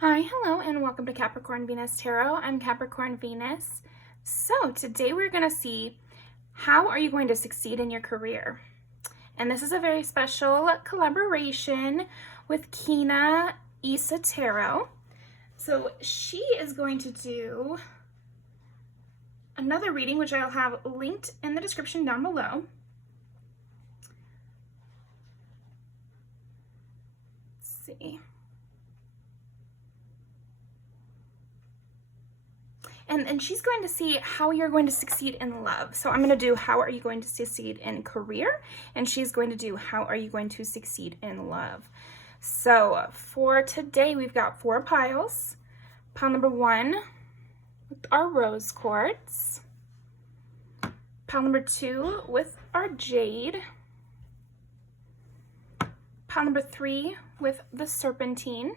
Hi, hello, and welcome to Capricorn Venus Tarot. I'm Capricorn Venus. So today we're going to see how are you going to succeed in your career. And this is a very special collaboration with Kina Isa Tarot. So she is going to do another reading, which I'll have linked in the description down below. Let's see. And she's going to see how you're going to succeed in love. So I'm going to do how are you going to succeed in career, and she's going to do how are you going to succeed in love. So for today, we've got 4 piles. Pile number 1 with our rose quartz. Pile number 2 with our jade. Pile number 3 with the serpentine.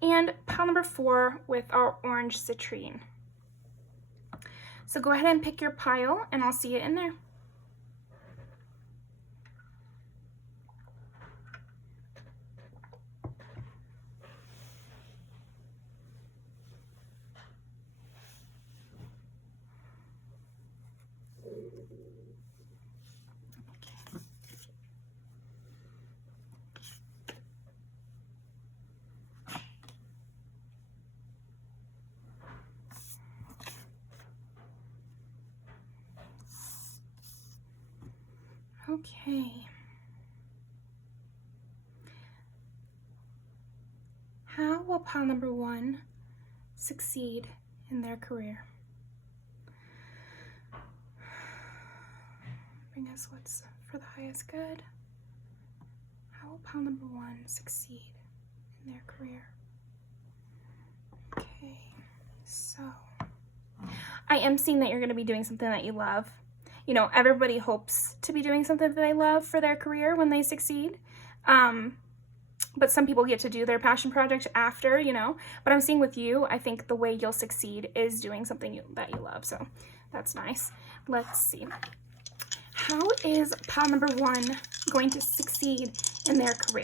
And pile number 4 with our orange citrine. So go ahead and pick your pile, and I'll see you in there. Okay. How will pile number 1 succeed in their career? Bring us what's for the highest good. How will pile number 1 succeed in their career? Okay, so I am seeing that you're going to be doing something that you love. You know, everybody hopes to be doing something that they love for their career when they succeed. But some people get to do their passion project after, you know. But I'm seeing with you, I think the way you'll succeed is doing something that you love. So that's nice. Let's see. How is pile number 1 going to succeed in their career?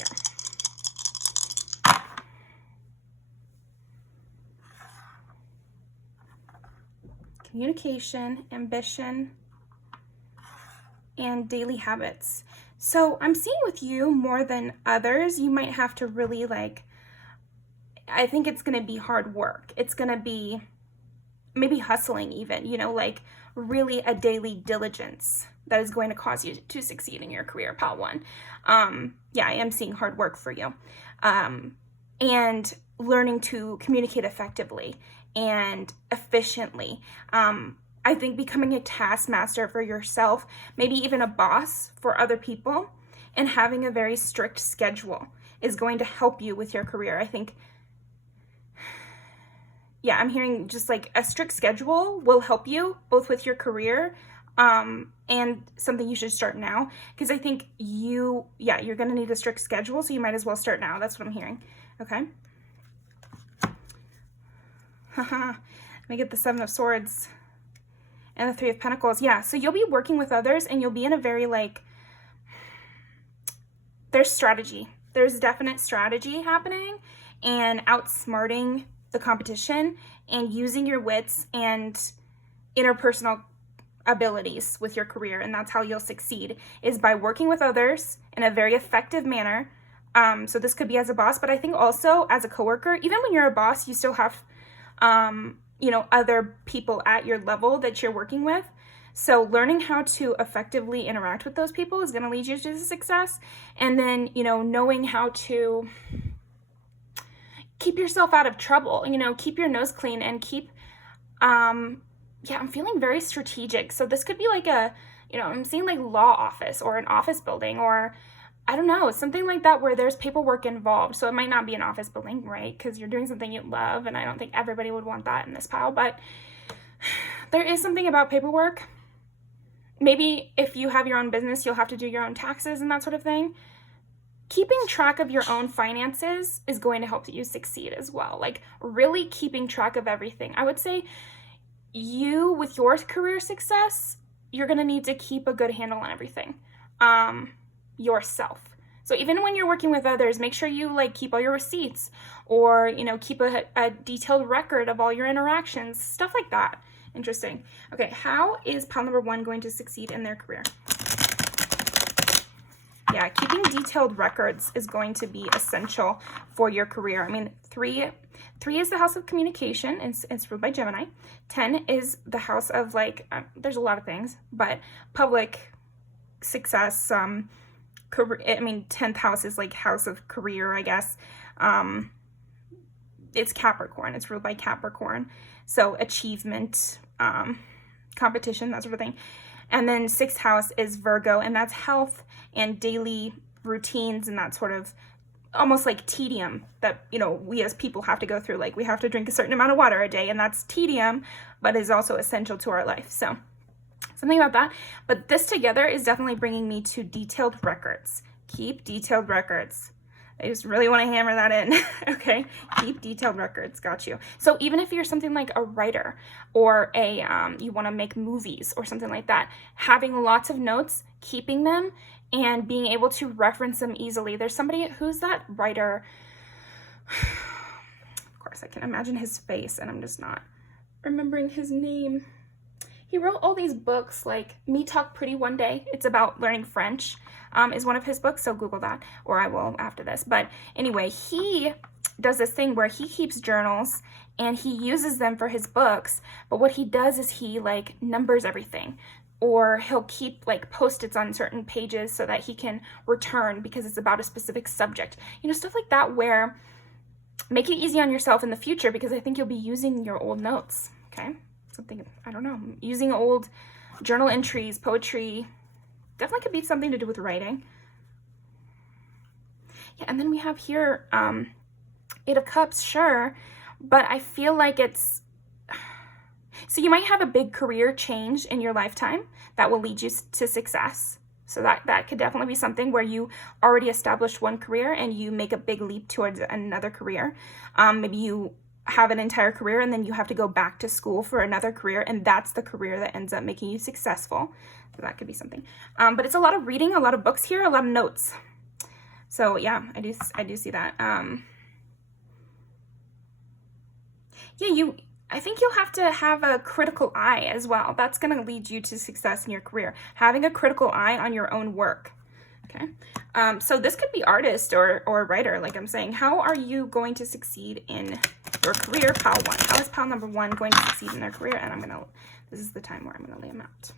Communication, ambition, and daily habits. So I'm seeing with you more than others, you might have to really I think it's going to be hard work. It's going to be maybe hustling even, you know, like really a daily diligence that is going to cause you to succeed in your career, pile 1. Yeah, I am seeing hard work for you. And learning to communicate effectively and efficiently. I think becoming a taskmaster for yourself, maybe even a boss for other people, and having a very strict schedule is going to help you with your career. I think, yeah, I'm hearing just like a strict schedule will help you both with your career and something you should start now. Because I think you're going to need a strict schedule, so you might as well start now. That's what I'm hearing. Okay. Let me get the 7 of Swords. And the 3 of Pentacles. Yeah, so you'll be working with others, and you'll be in a very there's strategy. There's definite strategy happening, and outsmarting the competition and using your wits and interpersonal abilities with your career. And that's how you'll succeed, is by working with others in a very effective manner. So this could be as a boss, but I think also as a coworker. Even when you're a boss, you still have you know, other people at your level that you're working with. So learning how to effectively interact with those people is going to lead you to success. And then, you know, knowing how to keep yourself out of trouble, you know, keep your nose clean and keep, I'm feeling very strategic. So this could be like I'm seeing like law office or an office building, or I don't know, something like that where there's paperwork involved. So it might not be an office building, right? Because you're doing something you love, and I don't think everybody would want that in this pile, but there is something about paperwork. Maybe if you have your own business, you'll have to do your own taxes and that sort of thing. Keeping track of your own finances is going to help you succeed as well. Like really keeping track of everything. I would say you, with your career success, you're going to need to keep a good handle on everything. Yourself. So even when you're working with others, make sure you like keep all your receipts, or, you know, keep a detailed record of all your interactions, stuff like that. Interesting. Okay, how is pile number 1 going to succeed in their career? Yeah, keeping detailed records is going to be essential for your career. I mean, 3 is the house of communication. It's ruled by Gemini. 10 is the house of, like, there's a lot of things, but public success, career. I mean, 10th house is like house of career, I guess. It's Capricorn. It's ruled by Capricorn. So achievement, competition, that sort of thing. And then 6th house is Virgo, and that's health and daily routines and that sort of almost like tedium that, you know, we as people have to go through. Like, we have to drink a certain amount of water a day, and that's tedium, but is also essential to our life. So something about that. But this together is definitely bringing me to detailed records. Keep detailed records. I just really want to hammer that in. Okay, keep detailed records. Got you. So even if you're something like a writer, or a you want to make movies or something like that, having lots of notes, keeping them, and being able to reference them easily. There's somebody, who's that writer? Of course, I can imagine his face, and I'm just not remembering his name. He wrote all these books, like Me Talk Pretty One Day. It's about learning French, is one of his books, so Google that, or I will after this. But anyway, he does this thing where he keeps journals, and he uses them for his books, but what he does is he, like, numbers everything. Or he'll keep, like, Post-its on certain pages so that he can return because it's about a specific subject. You know, stuff like that, where make it easy on yourself in the future, because I think you'll be using your old notes, okay? Something, I don't know, using old journal entries, poetry, definitely could be something to do with writing. Yeah, and then we have here 8 of Cups, sure, but I feel like it's, so you might have a big career change in your lifetime that will lead you to success. So that could definitely be something where you already established one career and you make a big leap towards another career. Maybe you have an entire career and then you have to go back to school for another career, and that's the career that ends up making you successful. So that could be something. But it's a lot of reading, a lot of books here, a lot of notes. So yeah, I do see that. Yeah, I think you'll have to have a critical eye as well. That's going to lead you to success in your career. Having a critical eye on your own work. Okay. So this could be artist or writer, like I'm saying. How are you going to succeed in your career, pile 1? How is pile number 1 going to succeed in their career? And this is the time where I'm going to lay them out.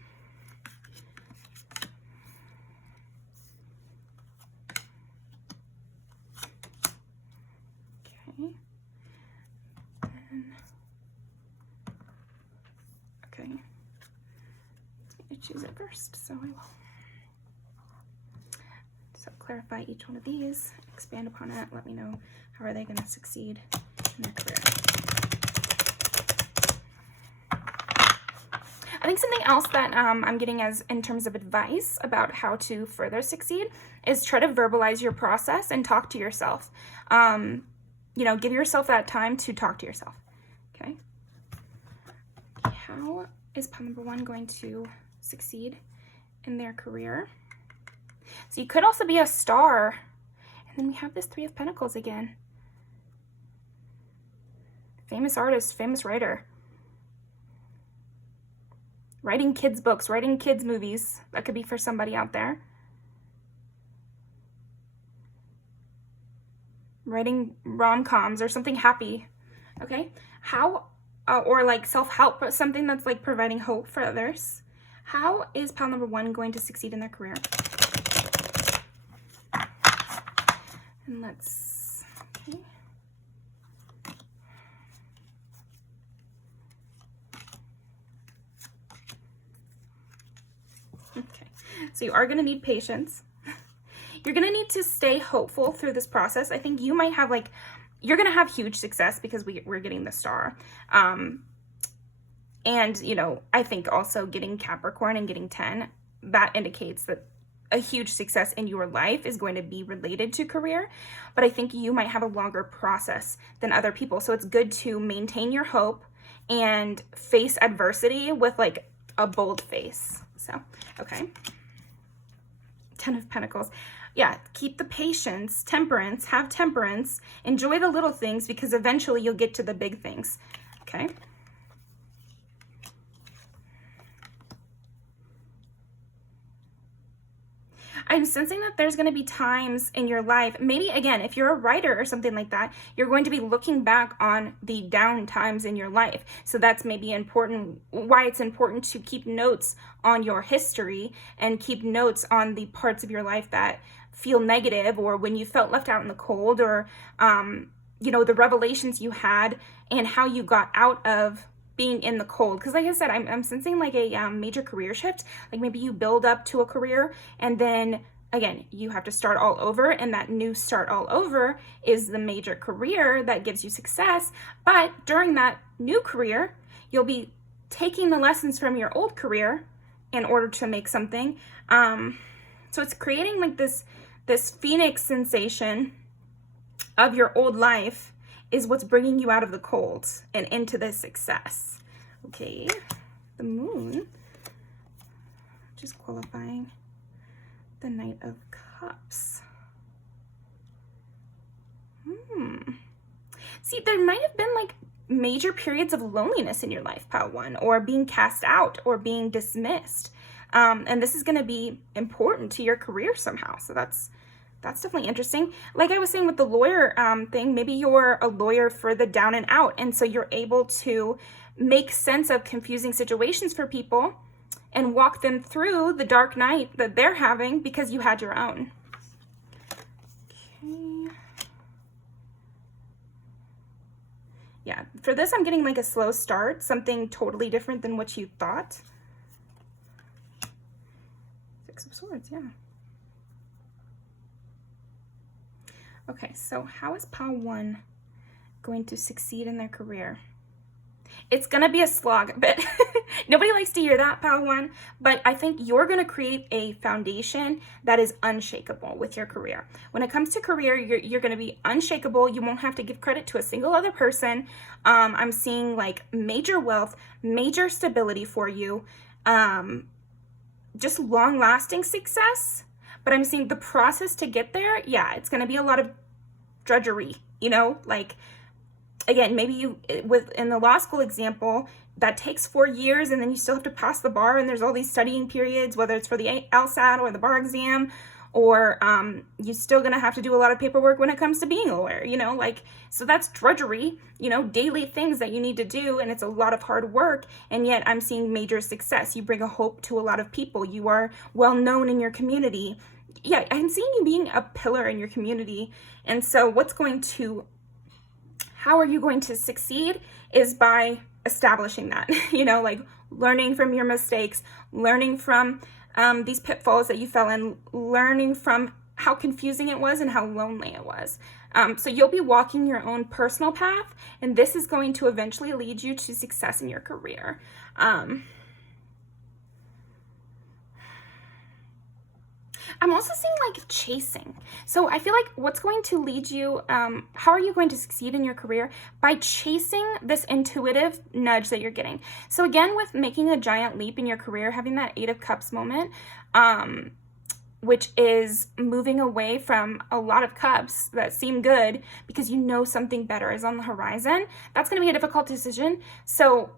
Okay. Okay. I choose it first, so I will. So clarify each one of these, expand upon it, let me know how are they going to succeed in their career. I think something else that I'm getting as in terms of advice about how to further succeed is try to verbalize your process and talk to yourself. You know, give yourself that time to talk to yourself. Okay. How is pile number 1 going to succeed in their career? So you could also be a star. And then we have this 3 of Pentacles again. Famous artist, famous writer. Writing kids' books, writing kids' movies. That could be for somebody out there. Writing rom-coms or something happy. Okay? How, or like self-help, but something that's like providing hope for others. How is pile number 1 going to succeed in their career? And let's, okay. Okay, so you are going to need patience. You're going to need to stay hopeful through this process. I think you might have like, you're going to have huge success because we're getting the star. And, you know, I think also getting Capricorn and getting 10, that indicates that a huge success in your life is going to be related to career. But I think you might have a longer process than other people. So it's good to maintain your hope and face adversity with like a bold face. So, okay. 10 of Pentacles. yeah, keep the patience, temperance, have temperance, enjoy the little things, because eventually you'll get to the big things. Okay. I'm sensing that there's going to be times in your life, maybe again, if you're a writer or something like that, you're going to be looking back on the down times in your life. So that's maybe important, why it's important to keep notes on your history and keep notes on the parts of your life that feel negative, or when you felt left out in the cold, or, you know, the revelations you had and how you got out of being in the cold. Because like I said, I'm sensing like a major career shift. Like maybe you build up to a career and then again, you have to start all over, and that new start all over is the major career that gives you success. But during that new career, you'll be taking the lessons from your old career in order to make something. So it's creating like this phoenix sensation of your old life is what's bringing you out of the cold and into the success. Okay, the moon, just qualifying the Knight of Cups. See, there might have been like major periods of loneliness in your life, Pile 1, or being cast out or being dismissed. And this is going to be important to your career somehow. So that's definitely interesting. Like I was saying with the lawyer thing, maybe you're a lawyer for the down and out. And so you're able to make sense of confusing situations for people and walk them through the dark night that they're having because you had your own. Okay. Yeah, for this, I'm getting like a slow start, something totally different than what you thought. Six of Swords, yeah. Okay, so how is Pile 1 going to succeed in their career? It's going to be a slog, but nobody likes to hear that, Pile 1, but I think you're going to create a foundation that is unshakable with your career. When it comes to career, you're going to be unshakable. You won't have to give credit to a single other person. I'm seeing like major wealth, major stability for you, just long-lasting success. But I'm seeing the process to get there, yeah, it's going to be a lot of drudgery, you know, like, again, maybe you, in the law school example, that takes 4 years and then you still have to pass the bar and there's all these studying periods, whether it's for the LSAT or the bar exam, or you're still going to have to do a lot of paperwork when it comes to being a lawyer, you know, like, so that's drudgery, you know, daily things that you need to do, and it's a lot of hard work, and yet I'm seeing major success. You bring a hope to a lot of people. You are well known in your community. Yeah, I'm seeing you being a pillar in your community, and so how are you going to succeed is by establishing that, you know, like learning from your mistakes, learning from these pitfalls that you fell in, learning from how confusing it was and how lonely it was. So you'll be walking your own personal path, and this is going to eventually lead you to success in your career. I'm also seeing like chasing. So I feel like what's going to lead you, how are you going to succeed in your career? By chasing this intuitive nudge that you're getting. So again, with making a giant leap in your career, having that 8 of Cups moment, which is moving away from a lot of cups that seem good because you know something better is on the horizon, that's going to be a difficult decision. So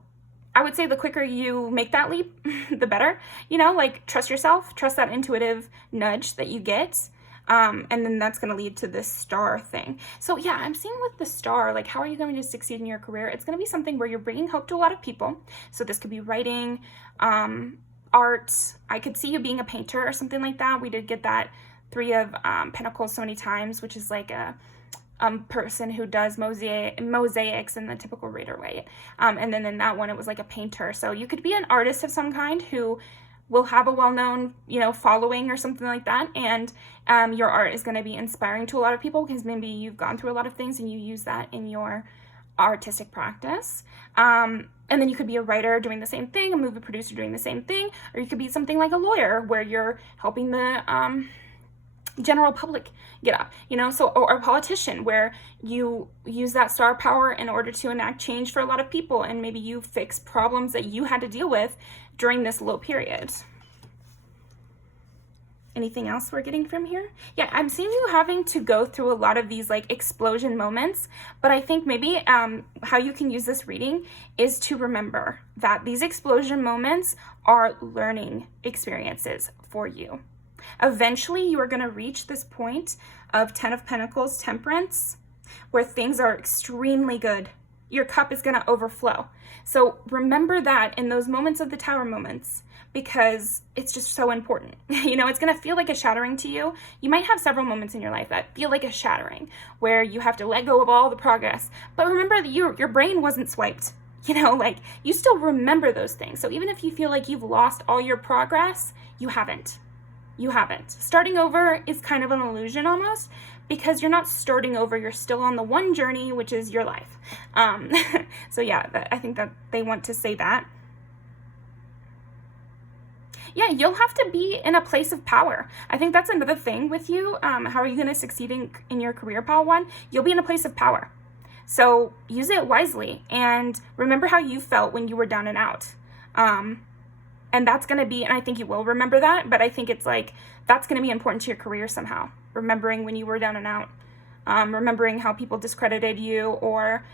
I would say the quicker you make that leap, the better, you know, like trust yourself, trust that intuitive nudge that you get. And then that's going to lead to this star thing. So yeah, I'm seeing with the star, like, how are you going to succeed in your career? It's going to be something where you're bringing hope to a lot of people. So this could be writing, art. I could see you being a painter or something like that. We did get that 3 of Pentacles so many times, which is like a person who does mosaics in the typical Rider way. And then in that one, it was like a painter. So you could be an artist of some kind who will have a well-known, you know, following or something like that. And your art is going to be inspiring to a lot of people because maybe you've gone through a lot of things and you use that in your artistic practice. And then you could be a writer doing the same thing, a movie producer doing the same thing, or you could be something like a lawyer where you're helping the general public get up, you know, so, or a politician where you use that star power in order to enact change for a lot of people, and maybe you fix problems that you had to deal with during this low period. Anything else we're getting from here? Yeah, I'm seeing you having to go through a lot of these like explosion moments, but I think maybe how you can use this reading is to remember that these explosion moments are learning experiences for you. Eventually, you are going to reach this point of 10 of Pentacles, Temperance, where things are extremely good. Your cup is going to overflow. So remember that in those moments of the Tower moments, because it's just so important. You know, it's going to feel like a shattering to you. You might have several moments in your life that feel like a shattering, where you have to let go of all the progress. But remember that your brain wasn't swiped. You know, like, you still remember those things. So even if you feel like you've lost all your progress, you haven't. You haven't. Starting over is kind of an illusion almost, because you're not starting over. You're still on the one journey, which is your life. So yeah, I think that they want to say that. Yeah, you'll have to be in a place of power. I think that's another thing with you. How are you going to succeed in your career, Pile 1? You'll be in a place of power. So use it wisely and remember how you felt when you were down and out. And that's going to be, and I think you will remember that, but I think it's like, that's going to be important to your career somehow. Remembering when you were down and out. Remembering how people discredited you, or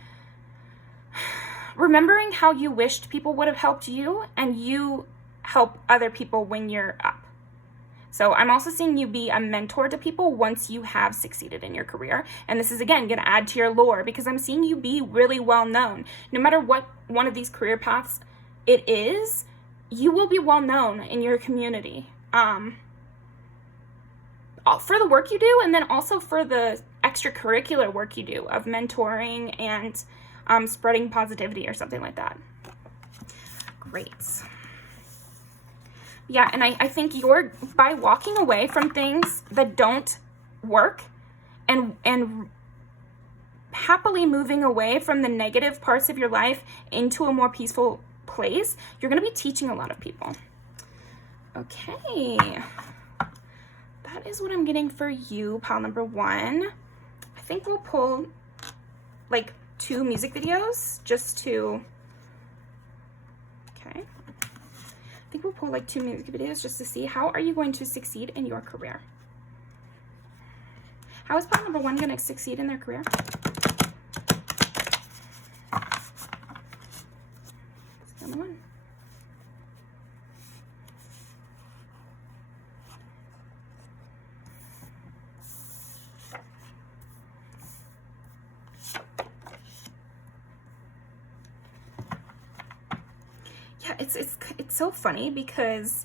remembering how you wished people would have helped you and you help other people when you're up. So I'm also seeing you be a mentor to people once you have succeeded in your career. And this is, again, going to add to your lore, because I'm seeing you be really well known. No matter what one of these career paths it is, you will be well known in your community for the work you do, and then also for the extracurricular work you do of mentoring and spreading positivity or something like that. Great. Yeah, and I think you're, by walking away from things that don't work and happily moving away from the negative parts of your life into a more peaceful place, you're going to be teaching a lot of people. Okay. That is what I'm getting for you, pile number 1. I think we'll pull like 2 music videos just to, okay. I think we'll pull like 2 music videos just to see how are you going to succeed in your career. How is pile number 1 going to succeed in their career? Number 1. Yeah, it's so funny because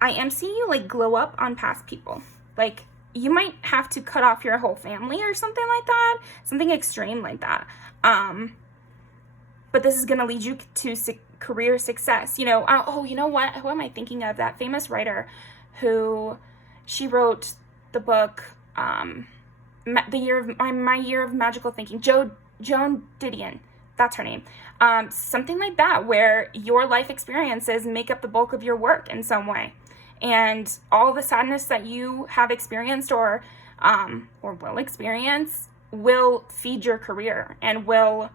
I am seeing you like glow up on past people. Like, you might have to cut off your whole family or something like that, something extreme like that. But this is going to lead you to career success. You know, oh, you know what? Who am I thinking of? That famous writer who, she wrote the book, My Year of Magical Thinking. Joan Didion. That's her name. Something like that, where your life experiences make up the bulk of your work in some way. And all the sadness that you have experienced or will experience will feed your career and will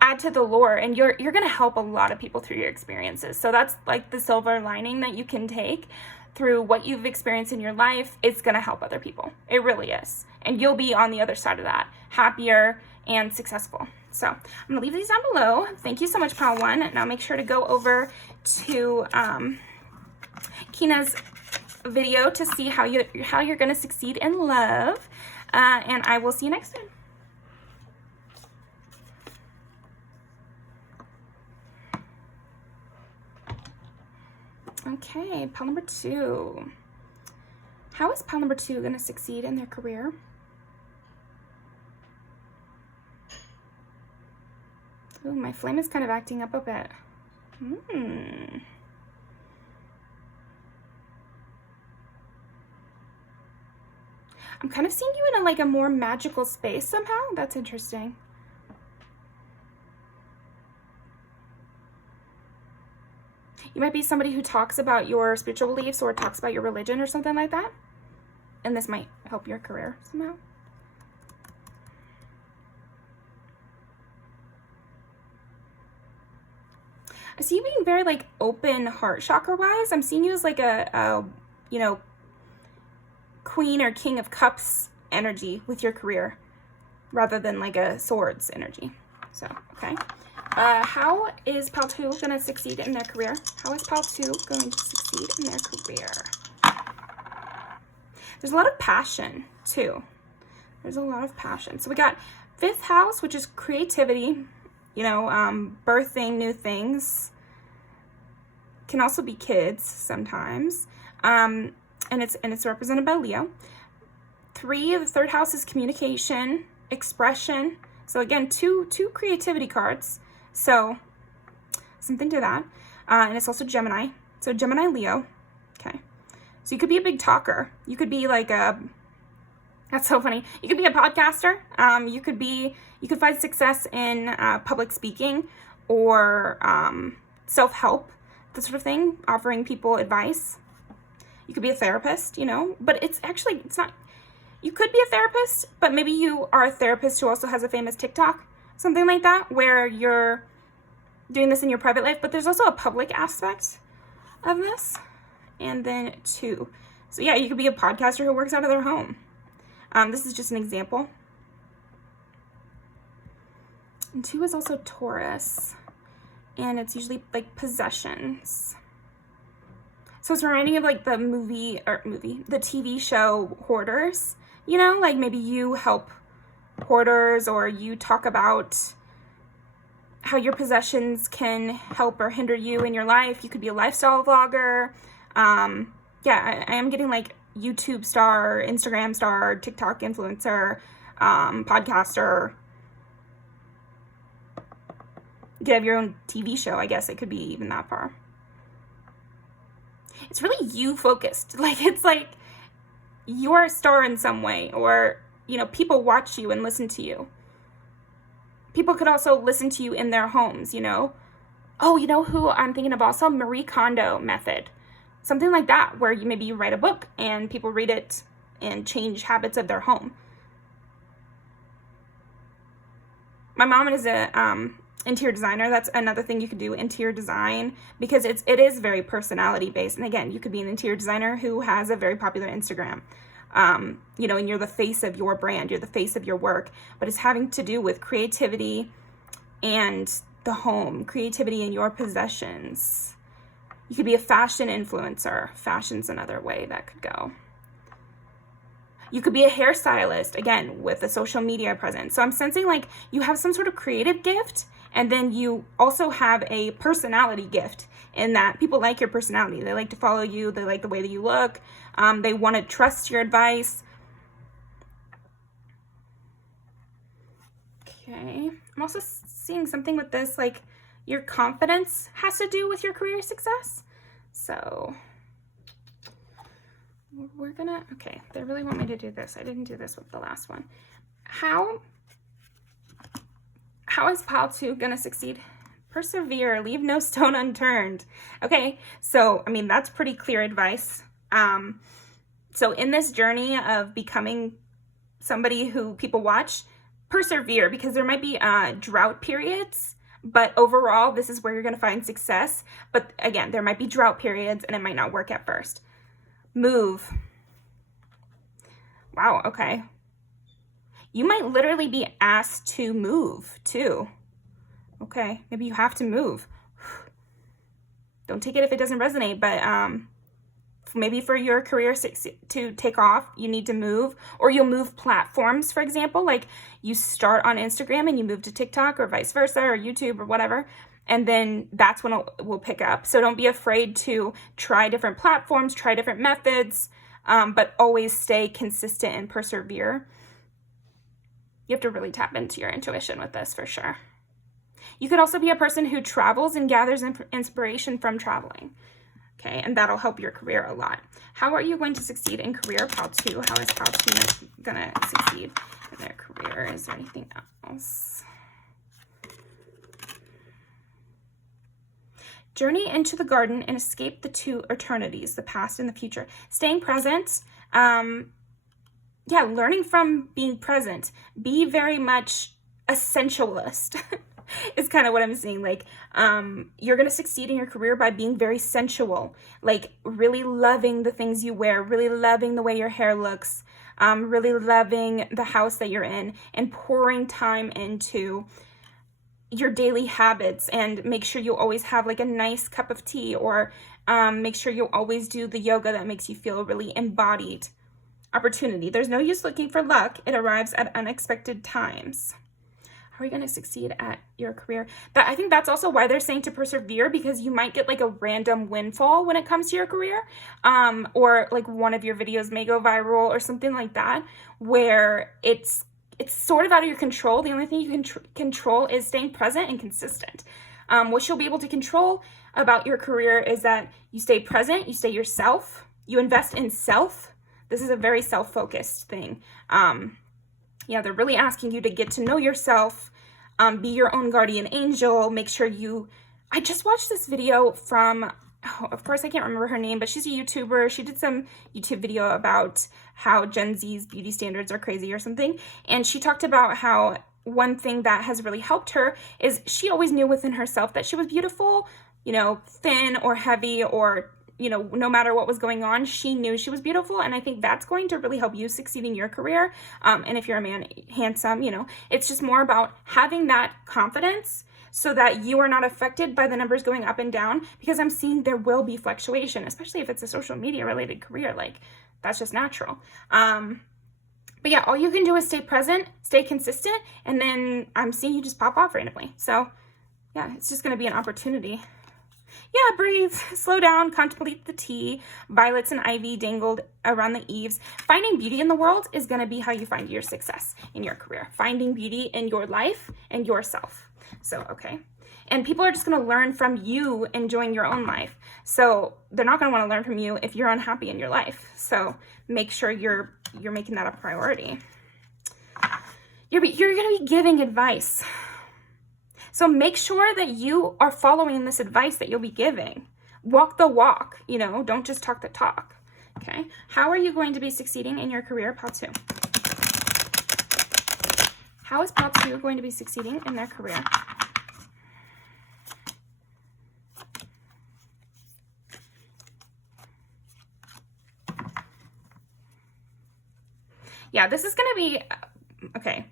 add to the lore, and you're going to help a lot of people through your experiences. So that's like the silver lining that you can take through what you've experienced in your life. It's going to help other people. It really is. And you'll be on the other side of that, happier and successful. So I'm going to leave these down below. Thank you so much, pile 1. Now make sure to go over to Kina's video to see how you're going to succeed in love. And I will see you next time. Okay, pile number 2. How is pile number 2 going to succeed in their career? Ooh, my flame is kind of acting up a bit. I'm kind of seeing you in a more magical space somehow. That's interesting. You might be somebody who talks about your spiritual beliefs or talks about your religion or something like that. And this might help your career somehow. I see you being very open heart chakra wise. I'm seeing you as a you know, Queen or King of Cups energy with your career rather than like a Swords energy. So, okay. How is Pal 2 going to succeed in their career? How is Pal 2 going to succeed in their career? There's a lot of passion, too. There's a lot of passion. So we got 5th house, which is creativity, you know, birthing new things. Can also be kids sometimes. And it's represented by Leo. 3, the 3rd house is communication, expression. So again, two creativity cards. So something to that. And it's also Gemini. So Gemini, Leo. Okay. So you could be a big talker. You could be like that's so funny. You could be a podcaster. You could find success in public speaking or self-help, that sort of thing, offering people advice. You could be a therapist, you know, but it's not, you could be a therapist, but maybe you are a therapist who also has a famous TikTok, something like that, where you're doing this in your private life, but there's also a public aspect of this. And then 2. So yeah, you could be a podcaster who works out of their home. This is just an example. And 2 is also Taurus, and it's usually like possessions. So it's reminding of like the the TV show Hoarders, you know, like maybe you help hoarders or you talk about how your possessions can help or hinder you in your life. You could be a lifestyle vlogger. Yeah, I am getting like YouTube star, Instagram star, TikTok influencer, podcaster. You could have your own TV show, I guess it could be even that far. It's really you focused. Like, it's like you're a star in some way, or, you know, people watch you and listen to you. People could also listen to you in their homes, you know. Oh, you know who I'm thinking of also? Marie Kondo method. Something like that, where maybe you write a book and people read it and change habits of their home. My mom is a interior designer. That's another thing you could do, interior design, because it is very personality based. And again, you could be an interior designer who has a very popular Instagram, you know, and you're the face of your brand, you're the face of your work, but it's having to do with creativity and the home, creativity in your possessions. You could be a fashion influencer. Fashion's another way that could go. You could be a hairstylist, again, with a social media presence. So I'm sensing like you have some sort of creative gift, and then you also have a personality gift in that people like your personality. They like to follow you. They like the way that you look. They want to trust your advice. Okay. I'm also seeing something with this, like your confidence has to do with your career success. So we're gonna, okay, they really want me to do this. I didn't do this with the last one. How is Pal 2 gonna succeed? Persevere, leave no stone unturned. Okay, so, I mean, that's pretty clear advice. So in this journey of becoming somebody who people watch, persevere, because there might be drought periods, but overall, this is where you're gonna find success. But again, there might be drought periods and it might not work at first. Move. Wow, okay. You might literally be asked to move too. Okay, maybe you have to move. Don't take it if it doesn't resonate, but maybe for your career to take off, you need to move, or you'll move platforms, for example, like you start on Instagram and you move to TikTok or vice versa, or YouTube or whatever, and then that's when it will pick up. So don't be afraid to try different platforms, try different methods, but always stay consistent and persevere. You have to really tap into your intuition with this for sure. You could also be a person who travels and gathers inspiration from traveling. Okay, and that'll help your career a lot. How are you going to succeed in career, Pal 2? How is Pal 2 going to succeed in their career? Is there anything else? Journey into the garden and escape the two eternities, the past and the future. Staying present. Yeah, learning from being present. Be very much a sensualist. is kind of what I'm seeing. Like, you're going to succeed in your career by being very sensual, like really loving the things you wear, really loving the way your hair looks, really loving the house that you're in, and pouring time into your daily habits, and make sure you always have like a nice cup of tea, or make sure you always do the yoga that makes you feel really embodied. Opportunity. There's no use looking for luck. It arrives at unexpected times. How are you going to succeed at your career? I think that's also why they're saying to persevere, because you might get like a random windfall when it comes to your career, or like one of your videos may go viral or something like that, where it's sort of out of your control. The only thing you can control is staying present and consistent. What you'll be able to control about your career is that you stay present, you stay yourself, you invest in self. This is a very self-focused thing. Yeah, they're really asking you to get to know yourself, be your own guardian angel, make sure I just watched this video from, of course I can't remember her name, but she's a YouTuber. She did some YouTube video about how Gen Z's beauty standards are crazy or something. And she talked about how one thing that has really helped her is she always knew within herself that she was beautiful, thin or heavy, or no matter what was going on, she knew she was beautiful. And I think that's going to really help you succeed in your career. And if you're a man, handsome, it's just more about having that confidence so that you are not affected by the numbers going up and down, because I'm seeing there will be fluctuation, especially if it's a social media related career. Like, that's just natural. But yeah, all you can do is stay present, stay consistent, and then I'm seeing you just pop off randomly. So yeah, it's just going to be an opportunity. Yeah, breathe, slow down, contemplate the tea, violets and ivy dangled around the eaves. Finding beauty in the world is going to be how you find your success in your career. Finding beauty in your life and yourself. So, okay. And people are just going to learn from you enjoying your own life. So they're not going to want to learn from you if you're unhappy in your life. So make sure you're making that a priority. You're going to be giving advice. So make sure that you are following this advice that you'll be giving. Walk the walk, don't just talk the talk. Okay. How are you going to be succeeding in your career, Pile 2? How is Pile 2 going to be succeeding in their career? Yeah, this is going to be, okay.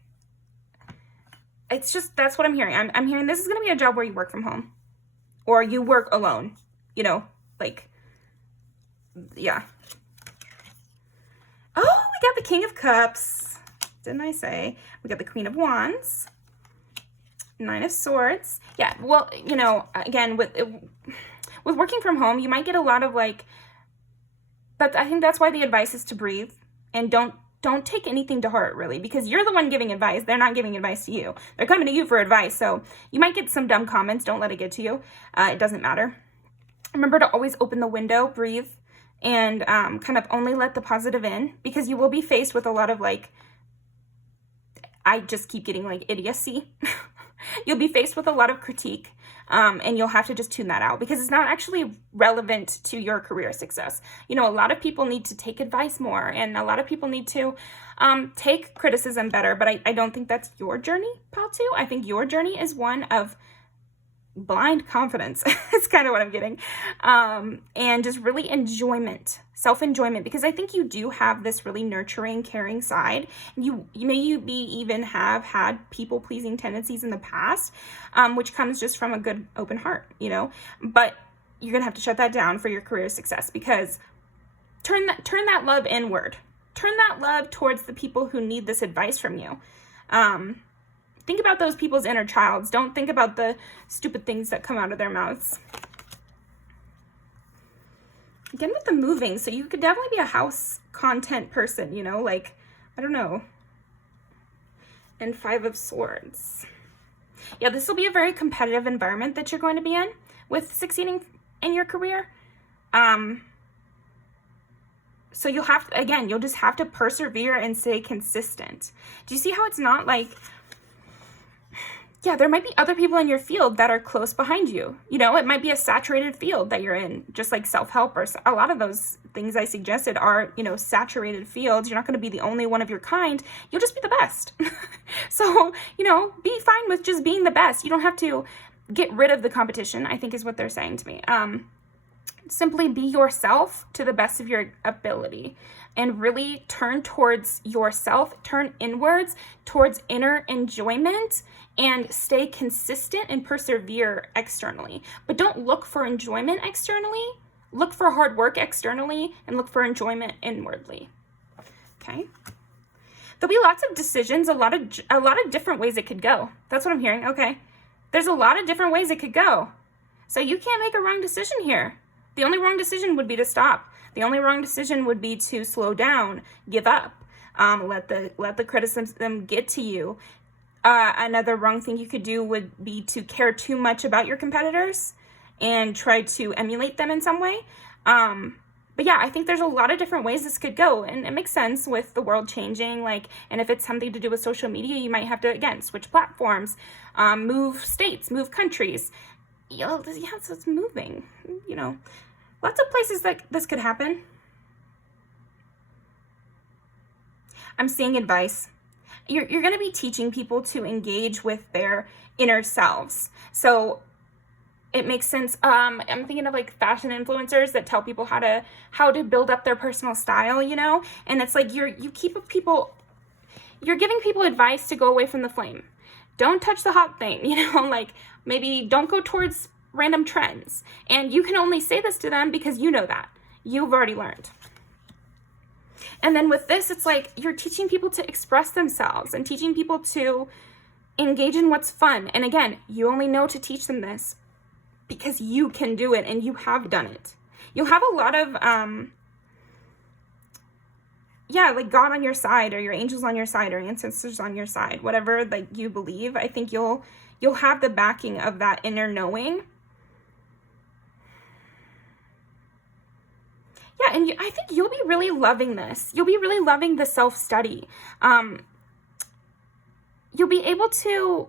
It's just, that's what I'm hearing. I'm hearing this is going to be a job where you work from home, or you work alone, like, yeah. Oh, we got the King of Cups. Didn't I say? We got the Queen of Wands, Nine of Swords. Yeah, well, again, with working from home, you might get a lot of but I think that's why the advice is to breathe and don't take anything to heart, really, because you're the one giving advice. They're not giving advice to you. They're coming to you for advice. So you might get some dumb comments. Don't let it get to you. It doesn't matter. Remember to always open the window, breathe, and kind of only let the positive in, because you will be faced with a lot of I just keep getting idiocy. You'll be faced with a lot of critique, and you'll have to just tune that out, because it's not actually relevant to your career success. A lot of people need to take advice more, and a lot of people need to take criticism better, but I don't think that's your journey, Pile 2. I think your journey is one of blind confidence. It's kind of what I'm getting. And just really enjoyment, self-enjoyment, because I think you do have this really nurturing, caring side. You may even have had people-pleasing tendencies in the past, which comes just from a good open heart, but you're gonna have to shut that down for your career success, because turn that love inward. Turn that love towards the people who need this advice from you. Think about those people's inner childs. Don't think about the stupid things that come out of their mouths. Again, with the moving, so you could definitely be a house content person, I don't know. And 5 of Swords. Yeah, this will be a very competitive environment that you're going to be in with succeeding in your career. So you'll just have to persevere and stay consistent. Do you see how it's not yeah, there might be other people in your field that are close behind you. You know, it might be a saturated field that you're in, just like self-help, or a lot of those things I suggested are, you know, saturated fields. You're not going to be the only one of your kind. You'll just be the best. So, you know, be fine with just being the best. You don't have to get rid of the competition, I think is what they're saying to me. Simply be yourself to the best of your ability and really turn towards yourself, turn inwards towards inner enjoyment, and stay consistent and persevere externally. But don't look for enjoyment externally. Look for hard work externally and look for enjoyment inwardly. Okay? There'll be lots of decisions, a lot of different ways it could go. That's what I'm hearing. Okay. There's a lot of different ways it could go. So you can't make a wrong decision here. The only wrong decision would be to stop. The only wrong decision would be to slow down, give up, let the criticism get to you. Another wrong thing you could do would be to care too much about your competitors and try to emulate them in some way. But yeah, I think there's a lot of different ways this could go, and it makes sense with the world changing. Like, and if it's something to do with social media, you might have to, again, switch platforms, move states, move countries. Yeah, so it's moving, you know. Lots of places that this could happen. I'm seeing advice. You're going to be teaching people to engage with their inner selves. So it makes sense. I'm thinking of like fashion influencers that tell people how to build up their personal style, you know? And it's like you're giving people advice to go away from the flame. Don't touch the hot thing, you know? Like, maybe don't go towards random trends. And you can only say this to them because you know that. You've already learned. And then with this, it's like you're teaching people to express themselves and teaching people to engage in what's fun. And again, you only know to teach them this because you can do it and you have done it. You'll have a lot of, like God on your side, or your angels on your side, or ancestors on your side, whatever like you believe. I think you'll have the backing of that inner knowing. Yeah, and I think you'll be really loving this. You'll be really loving the self-study. You'll be able to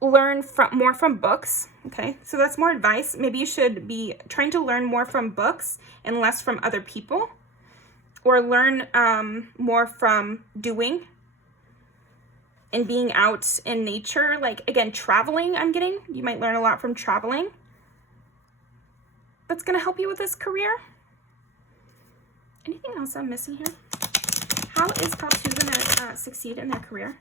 learn more from books. Okay, so that's more advice. Maybe you should be trying to learn more from books and less from other people, or learn more from doing and being out in nature. Like, again, traveling, you might learn a lot from traveling. That's going to help you with this career. Anything else I'm missing here? How is Top 2 going to succeed in their career?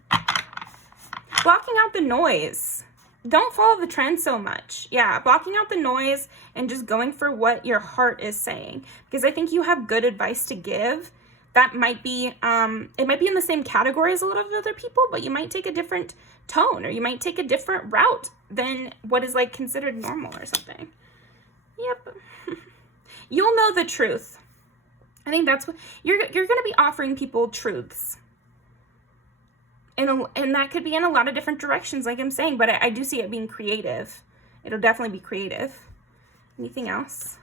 Blocking out the noise. Don't follow the trend so much. Yeah, blocking out the noise and just going for what your heart is saying. Because I think you have good advice to give. That might be, it might be in the same category as a lot of other people, but you might take a different tone, or you might take a different route than what is like considered normal or something. Yep. You'll know the truth. I think that's what you're going to be offering people, truths. And that could be in a lot of different directions, like I'm saying, but I do see it being creative. It'll definitely be creative. Anything else?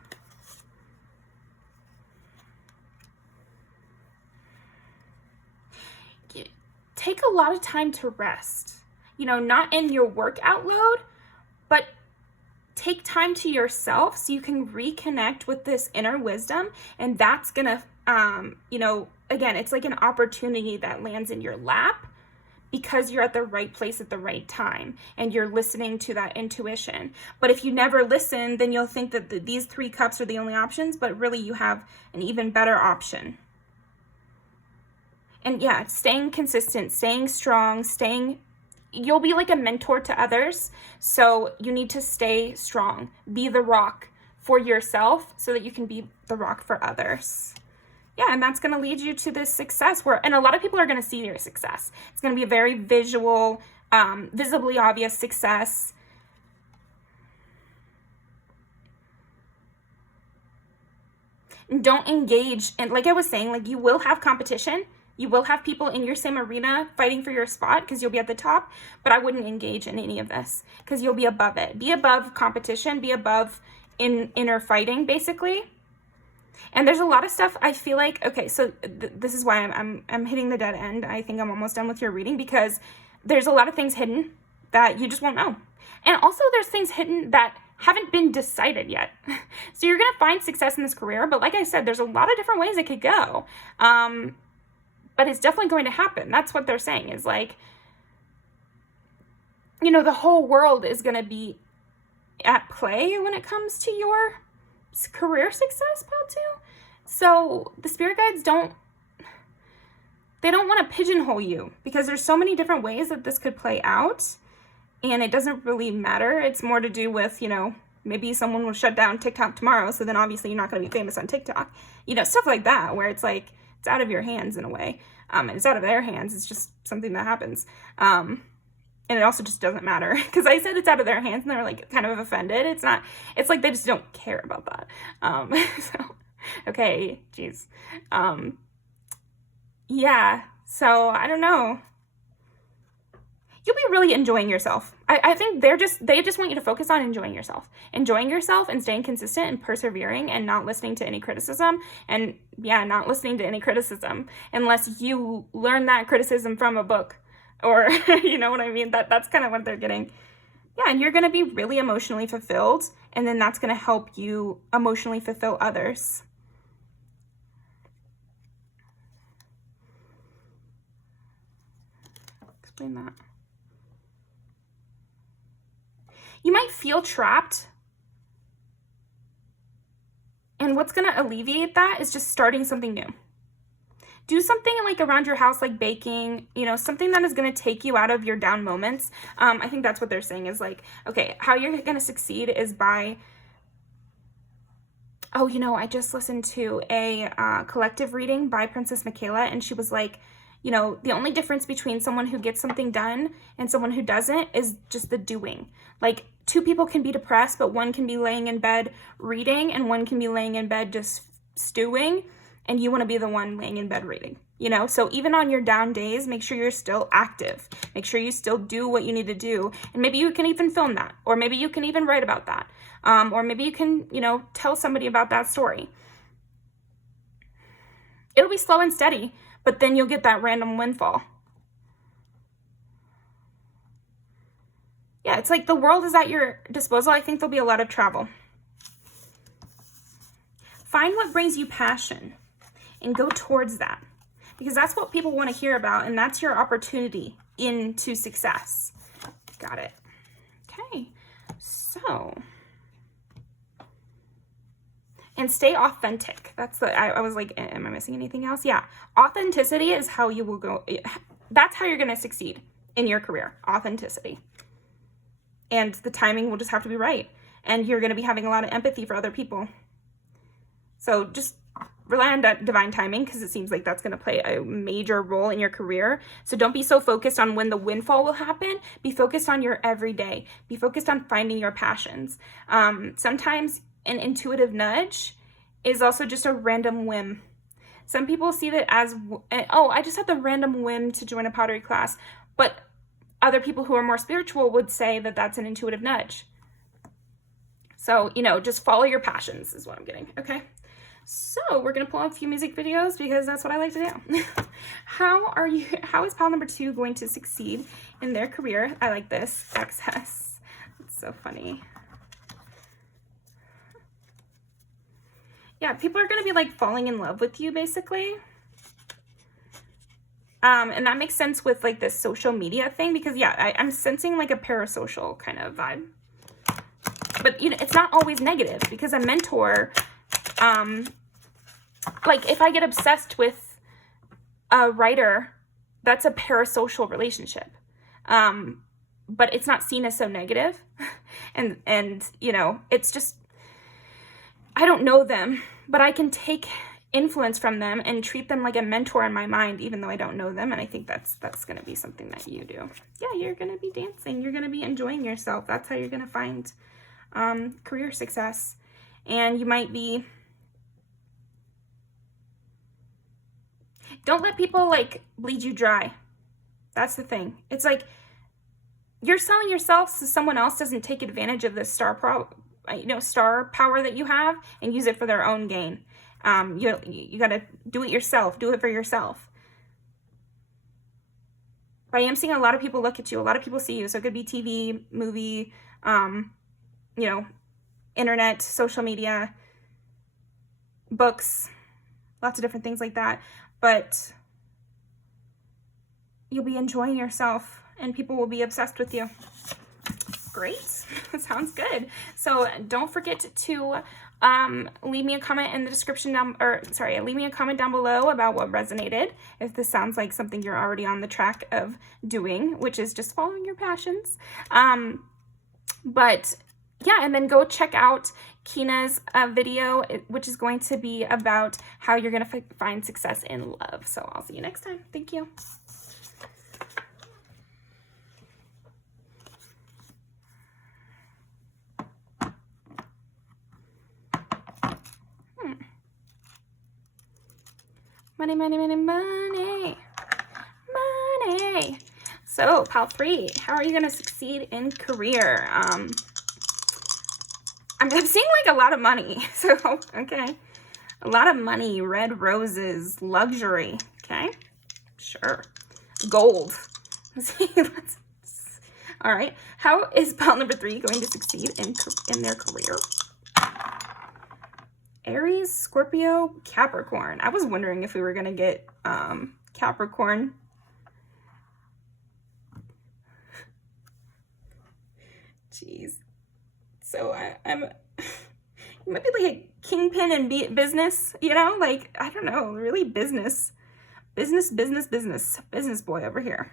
Take a lot of time to rest. You know, not in your workout load, but take time to yourself so you can reconnect with this inner wisdom. And that's going to, again, it's like an opportunity that lands in your lap because you're at the right place at the right time and you're listening to that intuition. But if you never listen, then you'll think that these 3 cups are the only options, but really you have an even better option. And yeah, staying consistent, staying strong, you'll be like a mentor to others. So you need to stay strong, be the rock for yourself so that you can be the rock for others. Yeah, and that's going to lead you to this success and a lot of people are going to see your success. It's going to be a very visual, visibly obvious success. And don't engage. And like I was saying, like you will have competition. You will have people in your same arena fighting for your spot because you'll be at the top, but I wouldn't engage in any of this because you'll be above it. Be above competition, be above inner fighting, basically. And there's a lot of stuff I feel like, okay, so this is why I'm hitting the dead end. I think I'm almost done with your reading because there's a lot of things hidden. that you just won't know. And also there's things hidden that haven't been decided yet. So you're going to find success in this career, but like I said, there's a lot of different ways it could go. But it's definitely going to happen. That's what they're saying, is like, you know, the whole world is going to be at play when it comes to your career success, Pal. So the spirit guides don't want to pigeonhole you, because there's so many different ways that this could play out, and it doesn't really matter. It's more to do with, you know, maybe someone will shut down TikTok tomorrow, so then obviously you're not going to be famous on TikTok. You know, stuff like that, where it's like, it's out of your hands in a way. And it's out of their hands. It's just something that happens. And it also just doesn't matter, because I said it's out of their hands and they're like kind of offended. It's not, it's like they just don't care about that. So, okay, geez. Yeah, so I don't know. You'll be really enjoying yourself. I think they just want you to focus on enjoying yourself and staying consistent and persevering and not listening to any criticism. And yeah, not listening to any criticism unless you learn that criticism from a book, or you know what I mean? That's kind of what they're getting. Yeah, and you're going to be really emotionally fulfilled, and then that's going to help you emotionally fulfill others. Explain that. You might feel trapped, and what's going to alleviate that is just starting something new. Do something like around your house, like baking, you know, something that is going to take you out of your down moments. I think that's what they're saying, is like, okay, how you're going to succeed is by, oh, you know, I just listened to a collective reading by Princess Michaela, and she was like, you know, the only difference between someone who gets something done and someone who doesn't is just the doing. Like, two people can be depressed, but one can be laying in bed reading and one can be laying in bed just stewing, and you want to be the one laying in bed reading, you know? So even on your down days, make sure you're still active. Make sure you still do what you need to do. And maybe you can even film that, or maybe you can even write about that. Or maybe you can, you know, tell somebody about that story. It'll be slow and steady, but then you'll get that random windfall. Yeah, it's like the world is at your disposal. I think there'll be a lot of travel. Find what brings you passion and go towards that, because that's what people want to hear about, and that's your opportunity into success. Got it. Okay, so, and stay authentic. That's the, I was like, am I missing anything else? Yeah, authenticity is how you will go. That's how you're going to succeed in your career. Authenticity. And the timing will just have to be right. And you're going to be having a lot of empathy for other people. So just rely on divine timing, because it seems like that's going to play a major role in your career. So don't be so focused on when the windfall will happen. Be focused on your everyday. Be focused on finding your passions. Sometimes an intuitive nudge is also just a random whim. Some people see that as, oh, I just had the random whim to join a pottery class. But other people who are more spiritual would say that that's an intuitive nudge. So, you know, just follow your passions is what I'm getting. Okay. So we're going to pull up a few music videos, because that's what I like to do. How is pal number 2 going to succeed in their career? I like this. Access. It's so funny. Yeah, people are going to be like falling in love with you, basically. And that makes sense with like this social media thing, because yeah, I'm sensing like a parasocial kind of vibe. But you know, it's not always negative, because a mentor, like if I get obsessed with a writer, that's a parasocial relationship. But it's not seen as so negative. and you know, it's just, I don't know them, but I can take influence from them and treat them like a mentor in my mind, even though I don't know them. And I think that's going to be something that you do. Yeah, you're going to be dancing. You're going to be enjoying yourself. That's how you're going to find career success. And you might be, don't let people like bleed you dry. That's the thing. It's like you're selling yourself so someone else doesn't take advantage of this star power that you have and use it for their own gain. You got to do it yourself. Do it for yourself. But I am seeing a lot of people look at you. A lot of people see you. So it could be TV, movie, you know, internet, social media, books, lots of different things like that. But you'll be enjoying yourself and people will be obsessed with you. Great. Sounds good. So don't forget to leave me a comment in the description leave me a comment down below about what resonated. If this sounds like something you're already on the track of doing, which is just following your passions. But yeah, and then go check out Kina's video, which is going to be about how you're going to find success in love. So I'll see you next time. Thank you. Money, money, money, money, money. So, pile 3, how are you going to succeed in career? I'm seeing like a lot of money. So, okay. A lot of money, red roses, luxury. Okay. Sure. Gold. All right. How is pile number 3 going to succeed in their career? Aries, Scorpio, Capricorn. I was wondering if we were going to get Capricorn. Jeez. So I'm you might be like a kingpin in business, you know? Like, I don't know, really business boy over here.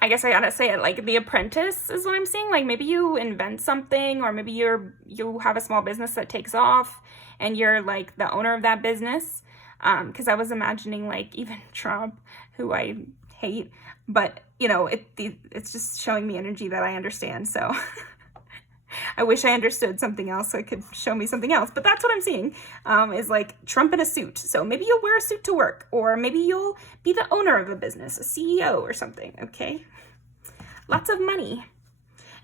I guess I gotta say it, like The Apprentice is what I'm seeing. Like maybe you invent something, or maybe you have a small business that takes off and you're like the owner of that business. Because I was imagining like even Trump, who I hate, but you know, it's just showing me energy that I understand. So I wish I understood something else so it could show me something else, but that's what I'm seeing, is like Trump in a suit. So maybe you'll wear a suit to work, or maybe you'll be the owner of a business, a CEO or something, okay? Lots of money.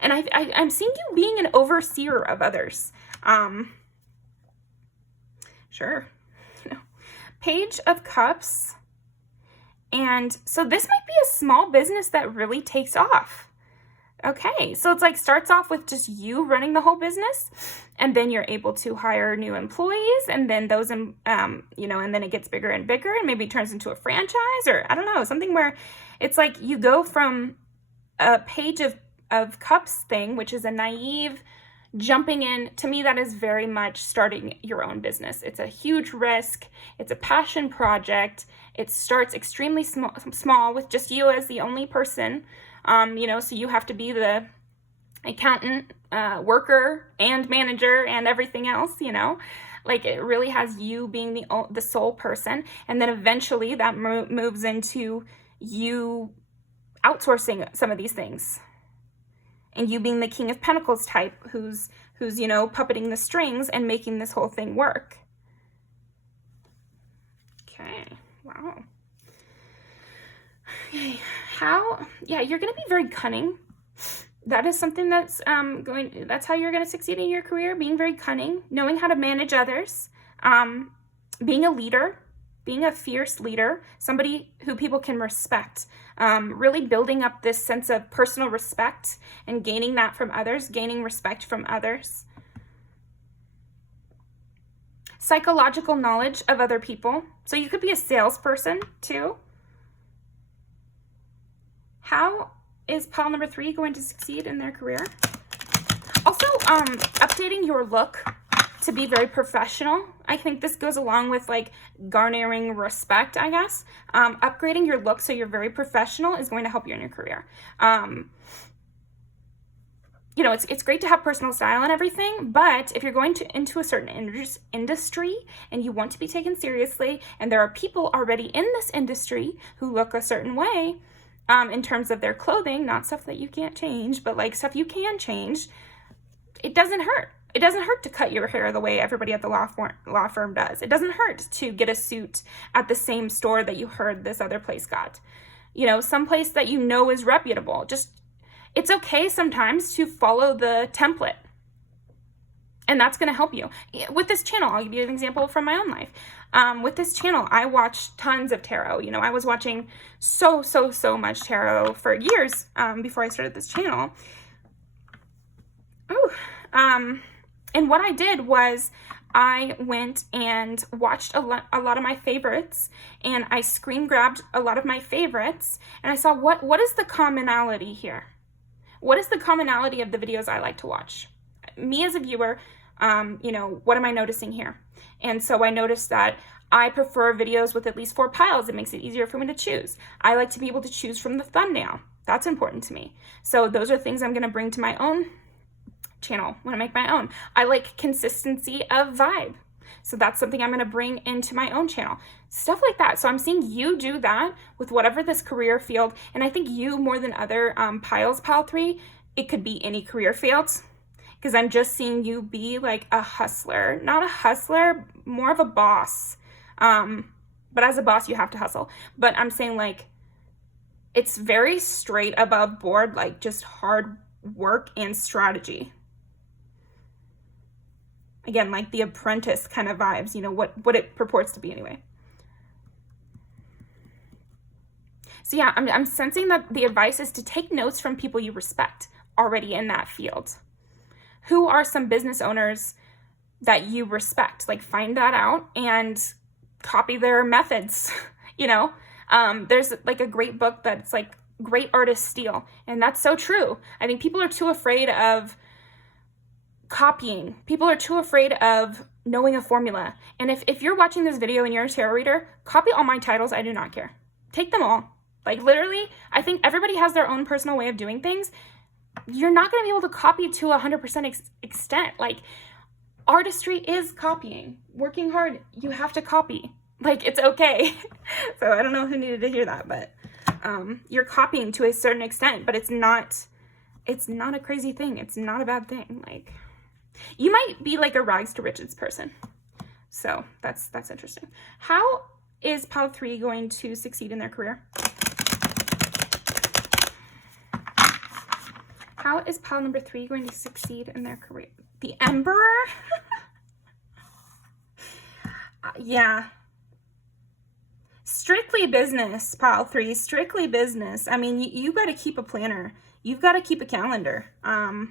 And I'm seeing you being an overseer of others. Sure. Page of Cups. And so this might be a small business that really takes off. Okay, so it's like starts off with just you running the whole business, and then you're able to hire new employees, and then those, you know, and then it gets bigger and bigger, and maybe turns into a franchise, or I don't know, something where it's like you go from a Page of Cups thing, which is a naive jumping in. To me, that is very much starting your own business. It's a huge risk. It's a passion project. It starts extremely small with just you as the only person. You know, so you have to be the accountant, worker, and manager, and everything else, you know, like it really has you being the sole person. And then eventually that moves into you outsourcing some of these things, and you being the King of Pentacles type, who's, you know, puppeting the strings and making this whole thing work. Okay. Wow. Okay. Yeah, you're going to be very cunning. That is something that's that's how you're going to succeed in your career, being very cunning, knowing how to manage others, being a leader, being a fierce leader, somebody who people can respect, really building up this sense of personal respect and gaining that from others, gaining respect from others. Psychological knowledge of other people. So you could be a salesperson too. How is pile number 3 going to succeed in their career? Also, updating your look to be very professional. I think this goes along with like garnering respect, I guess. Upgrading your look so you're very professional is going to help you in your career. You know, it's great to have personal style and everything, but if you're going into a certain industry and you want to be taken seriously, and there are people already in this industry who look a certain way, in terms of their clothing, not stuff that you can't change, but like stuff you can change, it doesn't hurt. It doesn't hurt to cut your hair the way everybody at the law firm does. It doesn't hurt to get a suit at the same store that you heard this other place got. You know, someplace that you know is reputable. Just, it's okay sometimes to follow the template. And that's going to help you. With this channel, I'll give you an example from my own life. With this channel, I watched tons of tarot. You know, I was watching so much tarot for years before I started this channel. And what I did was I went and watched a lot of my favorites, and I screen grabbed a lot of my favorites, and I saw what is the commonality here? What is the commonality of the videos I like to watch? Me as a viewer, you know, what am I noticing here? And so I noticed that I prefer videos with at least 4 piles. It makes it easier for me to choose. I like to be able to choose from the thumbnail. That's important to me. So those are things I'm going to bring to my own channel when I make my own. I like consistency of vibe. So that's something I'm going to bring into my own channel. Stuff like that. So I'm seeing you do that with whatever this career field. And I think you more than other piles, pile 3, it could be any career field. Because I'm just seeing you be like a hustler. Not a hustler, more of a boss. But as a boss, you have to hustle. But I'm saying like, it's very straight above board, like just hard work and strategy. Again, like the apprentice kind of vibes, you know, what it purports to be anyway. So yeah, I'm sensing that the advice is to take notes from people you respect already in that field. Who are some business owners that you respect? Like find that out and copy their methods, you know? There's like a great book that's like great artists steal. And that's so true. I think people are too afraid of copying. People are too afraid of knowing a formula. And if you're watching this video and you're a tarot reader, copy all my titles. I do not care. Take them all. Like literally, I think everybody has their own personal way of doing things. You're not going to be able to copy to 100% extent. Like artistry is copying. Working hard, you have to copy. Like it's okay. So I don't know who needed to hear that, but you're copying to a certain extent, but it's not a crazy thing. It's not a bad thing. Like you might be like a rags to riches person. So that's interesting. How is pile 3 going to succeed in their career? How is pile number 3 going to succeed in their career? The Emperor? Yeah. Strictly business, pile 3. Strictly business. I mean, you got to keep a planner. You've got to keep a calendar. I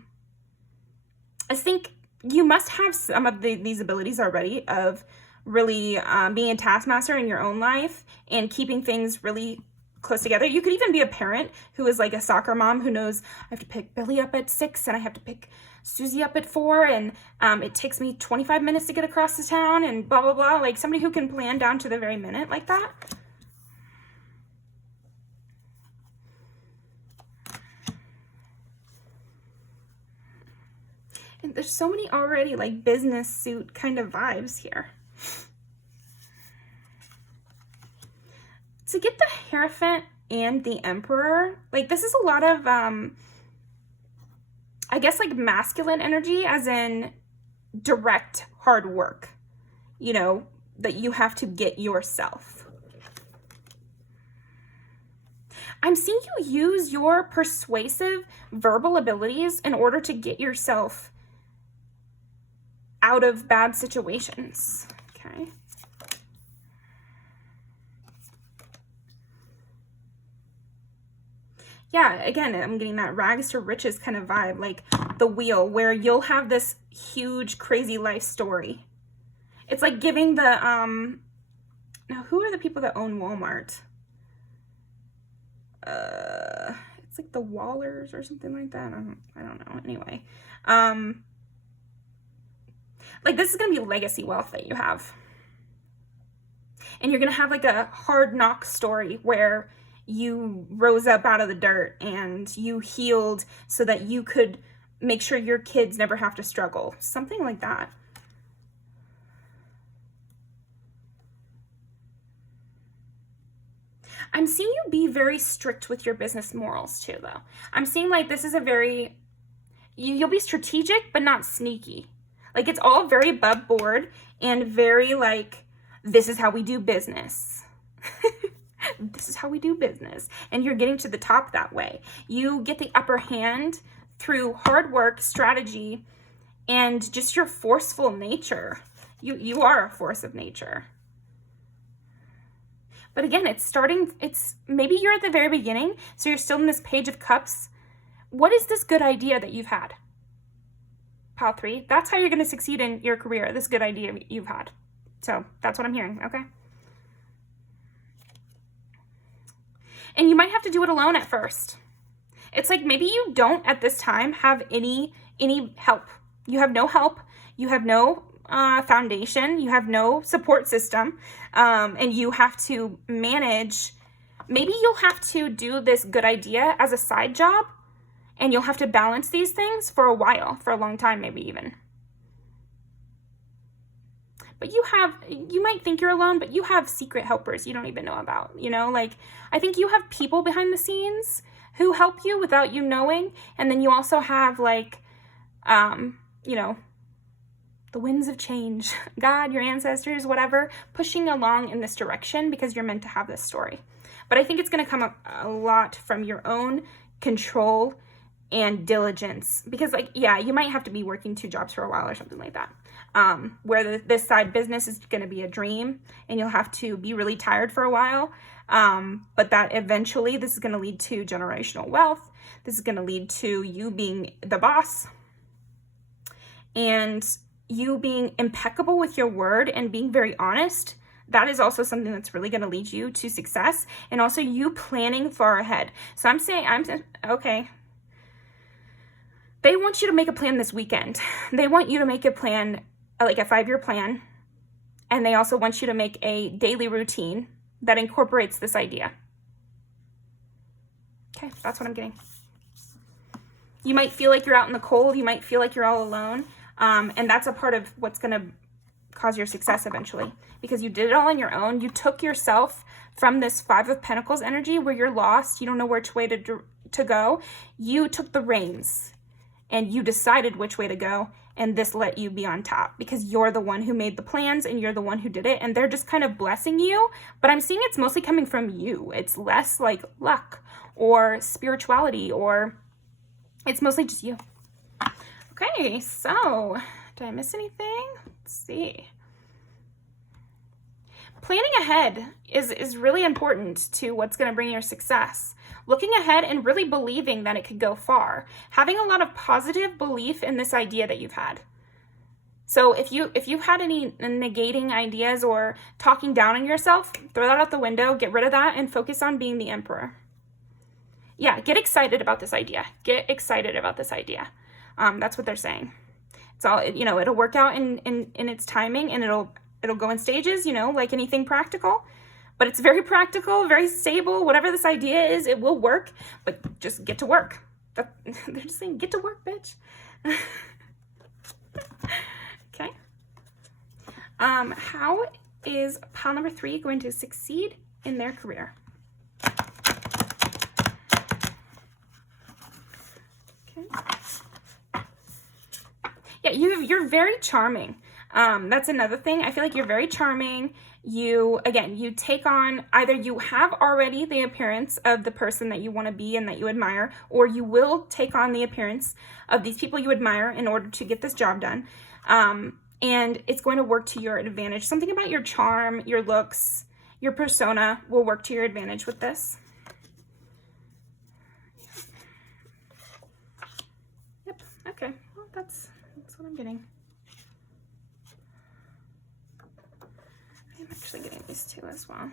think you must have some of these abilities already of really being a taskmaster in your own life and keeping things really close together. You could even be a parent who is like a soccer mom who knows I have to pick Billy up at 6 and I have to pick Susie up at 4 and it takes me 25 minutes to get across the town and blah, blah, blah. Like somebody who can plan down to the very minute like that. And there's so many already like business suit kind of vibes here. To get the Hierophant and the Emperor, like this is a lot of, I guess like masculine energy as in direct hard work, you know, that you have to get yourself. I'm seeing you use your persuasive verbal abilities in order to get yourself out of bad situations, okay? Yeah, again, I'm getting that rags to riches kind of vibe, like the Wheel, where you'll have this huge, crazy life story. It's like giving the, now who are the people that own Walmart? It's like the Wallers or something like that. I don't know. Anyway, like this is going to be legacy wealth that you have. And you're going to have like a hard knock story where you rose up out of the dirt and you healed so that you could make sure your kids never have to struggle. Something like that. I'm seeing you be very strict with your business morals too, though. I'm seeing like this is a very, you'll be strategic, but not sneaky. Like it's all very above board and very like, this is how we do business. This is how we do business. And you're getting to the top that way. You get the upper hand through hard work, strategy, and just your forceful nature. You are a force of nature. But again, it's maybe you're at the very beginning, so you're still in this Page of Cups. What is this good idea that you've had? Pile 3, that's how you're going to succeed in your career, this good idea you've had. So that's what I'm hearing, okay? And you might have to do it alone at first. It's like maybe you don't at this time have any help. You have no help. You have no foundation. You have no support system. And you have to manage. Maybe you'll have to do this good idea as a side job, and you'll have to balance these things for a while, for a long time, maybe even. But you might think you're alone, but you have secret helpers you don't even know about, you know? Like, I think you have people behind the scenes who help you without you knowing. And then you also have, like, you know, the winds of change, God, your ancestors, whatever, pushing along in this direction because you're meant to have this story. But I think it's going to come up a lot from your own control and diligence, because, like, yeah, you might have to be working 2 jobs for a while or something like that, where this side business is going to be a dream, and you'll have to be really tired for a while, but that eventually this is going to lead to generational wealth. This is going to lead to you being the boss, and you being impeccable with your word and being very honest. That is also something that's really going to lead you to success, and also you planning far ahead. So I'm saying, okay, they want you to make a plan this weekend. They want you to make a plan, like a 5-year plan. And they also want you to make a daily routine that incorporates this idea. Okay, that's what I'm getting. You might feel like you're out in the cold. You might feel like you're all alone. And that's a part of what's going to cause your success eventually. Because you did it all on your own. You took yourself from this 5 of Pentacles energy where you're lost. You don't know which way to go. You took the reins. And you decided which way to go, and this let you be on top because you're the one who made the plans and you're the one who did it, and they're just kind of blessing you, but I'm seeing it's mostly coming from you. It's less like luck or spirituality, or it's mostly just you. Okay, so did I miss anything? Let's see. Planning ahead is really important to what's going to bring your success. Looking ahead and really believing that it could go far. Having a lot of positive belief in this idea that you've had. So if you've had any negating ideas or talking down on yourself, throw that out the window, get rid of that, and focus on being the emperor. Yeah, get excited about this idea. Get excited about this idea. That's what they're saying. It's all, you know, it'll work out in its timing, and it'll go in stages, you know, like anything practical. But it's very practical, very stable. Whatever this idea is, it will work. But just get to work. They're just saying, get to work, bitch. Okay. How is pile number 3 going to succeed in their career? Okay. Yeah, you're very charming. That's another thing. I feel like you're very charming. You take on, either you have already the appearance of the person that you want to be and that you admire, or you will take on the appearance of these people you admire in order to get this job done. And it's going to work to your advantage. Something about your charm, your looks, your persona will work to your advantage with this. Yep. Okay. Well, that's what I'm getting. I'm actually getting these 2 as well.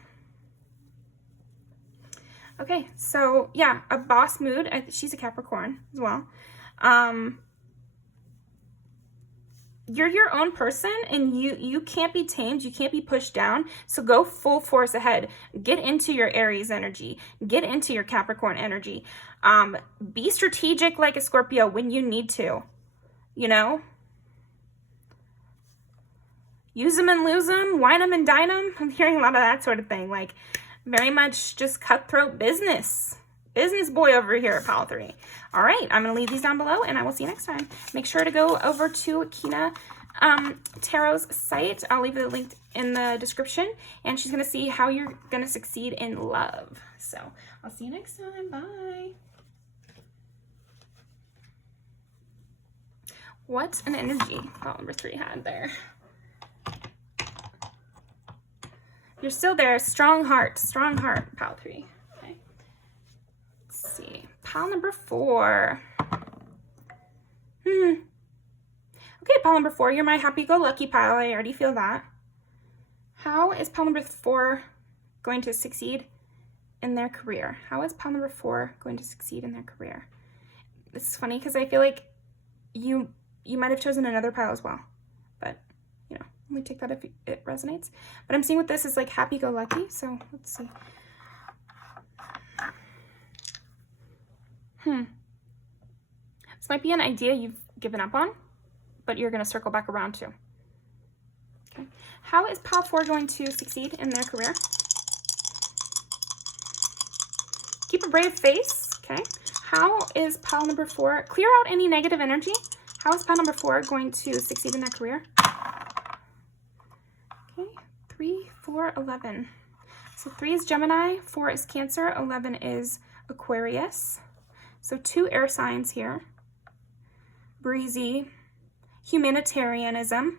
Okay, so yeah, a boss mood. She's a Capricorn as well. You're your own person, and you can't be tamed. You can't be pushed down. So go full force ahead. Get into your Aries energy. Get into your Capricorn energy. Be strategic like a Scorpio when you need to, you know? Use them and lose them, wine them and dine them. I'm hearing a lot of that sort of thing. Like, very much just cutthroat business. Business boy over here at pile 3. All right, I'm going to leave these down below, and I will see you next time. Make sure to go over to Kina Tarot's site. I'll leave the link in the description, and she's going to see how you're going to succeed in love. So, I'll see you next time. Bye. What an energy pile number 3 had there. You're still there. Strong heart, pile 3. Okay. Let's see. Pile number 4. Okay, pile number 4, you're my happy-go-lucky pile. I already feel that. How is pile number 4 going to succeed in their career? How is pile number 4 going to succeed in their career? It's funny because I feel like you might have chosen another pile as well, but you know, only take that if it resonates. But I'm seeing with this is like happy-go-lucky, so let's see. This might be an idea you've given up on, but you're going to circle back around to. Okay. How is pile 4 going to succeed in their career? Keep a brave face. Okay. How is pile number 4? Clear out any negative energy. How is pile number 4 going to succeed in their career? Okay. 3, 4, 11. So 3 is Gemini, 4 is Cancer, 11 is Aquarius. So 2 air signs here. Breezy, humanitarianism,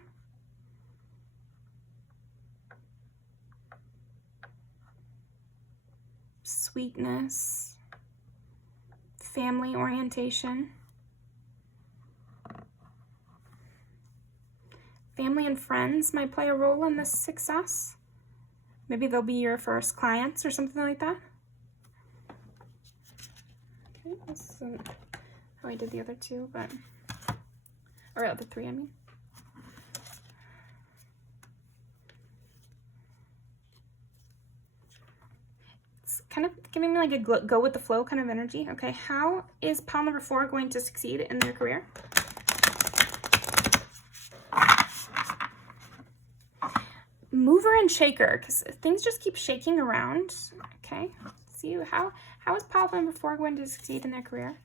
sweetness, family orientation, family and friends might play a role in this success. Maybe they'll be your first clients or something like that. Okay, this isn't how I did the other 2, but, or other 3, I mean. It's kind of giving me like a go with the flow kind of energy. Okay, how is pile number 4 going to succeed in their career? Mover and shaker, because things just keep shaking around. Okay, let's see how is pile number 4 going to succeed in their career?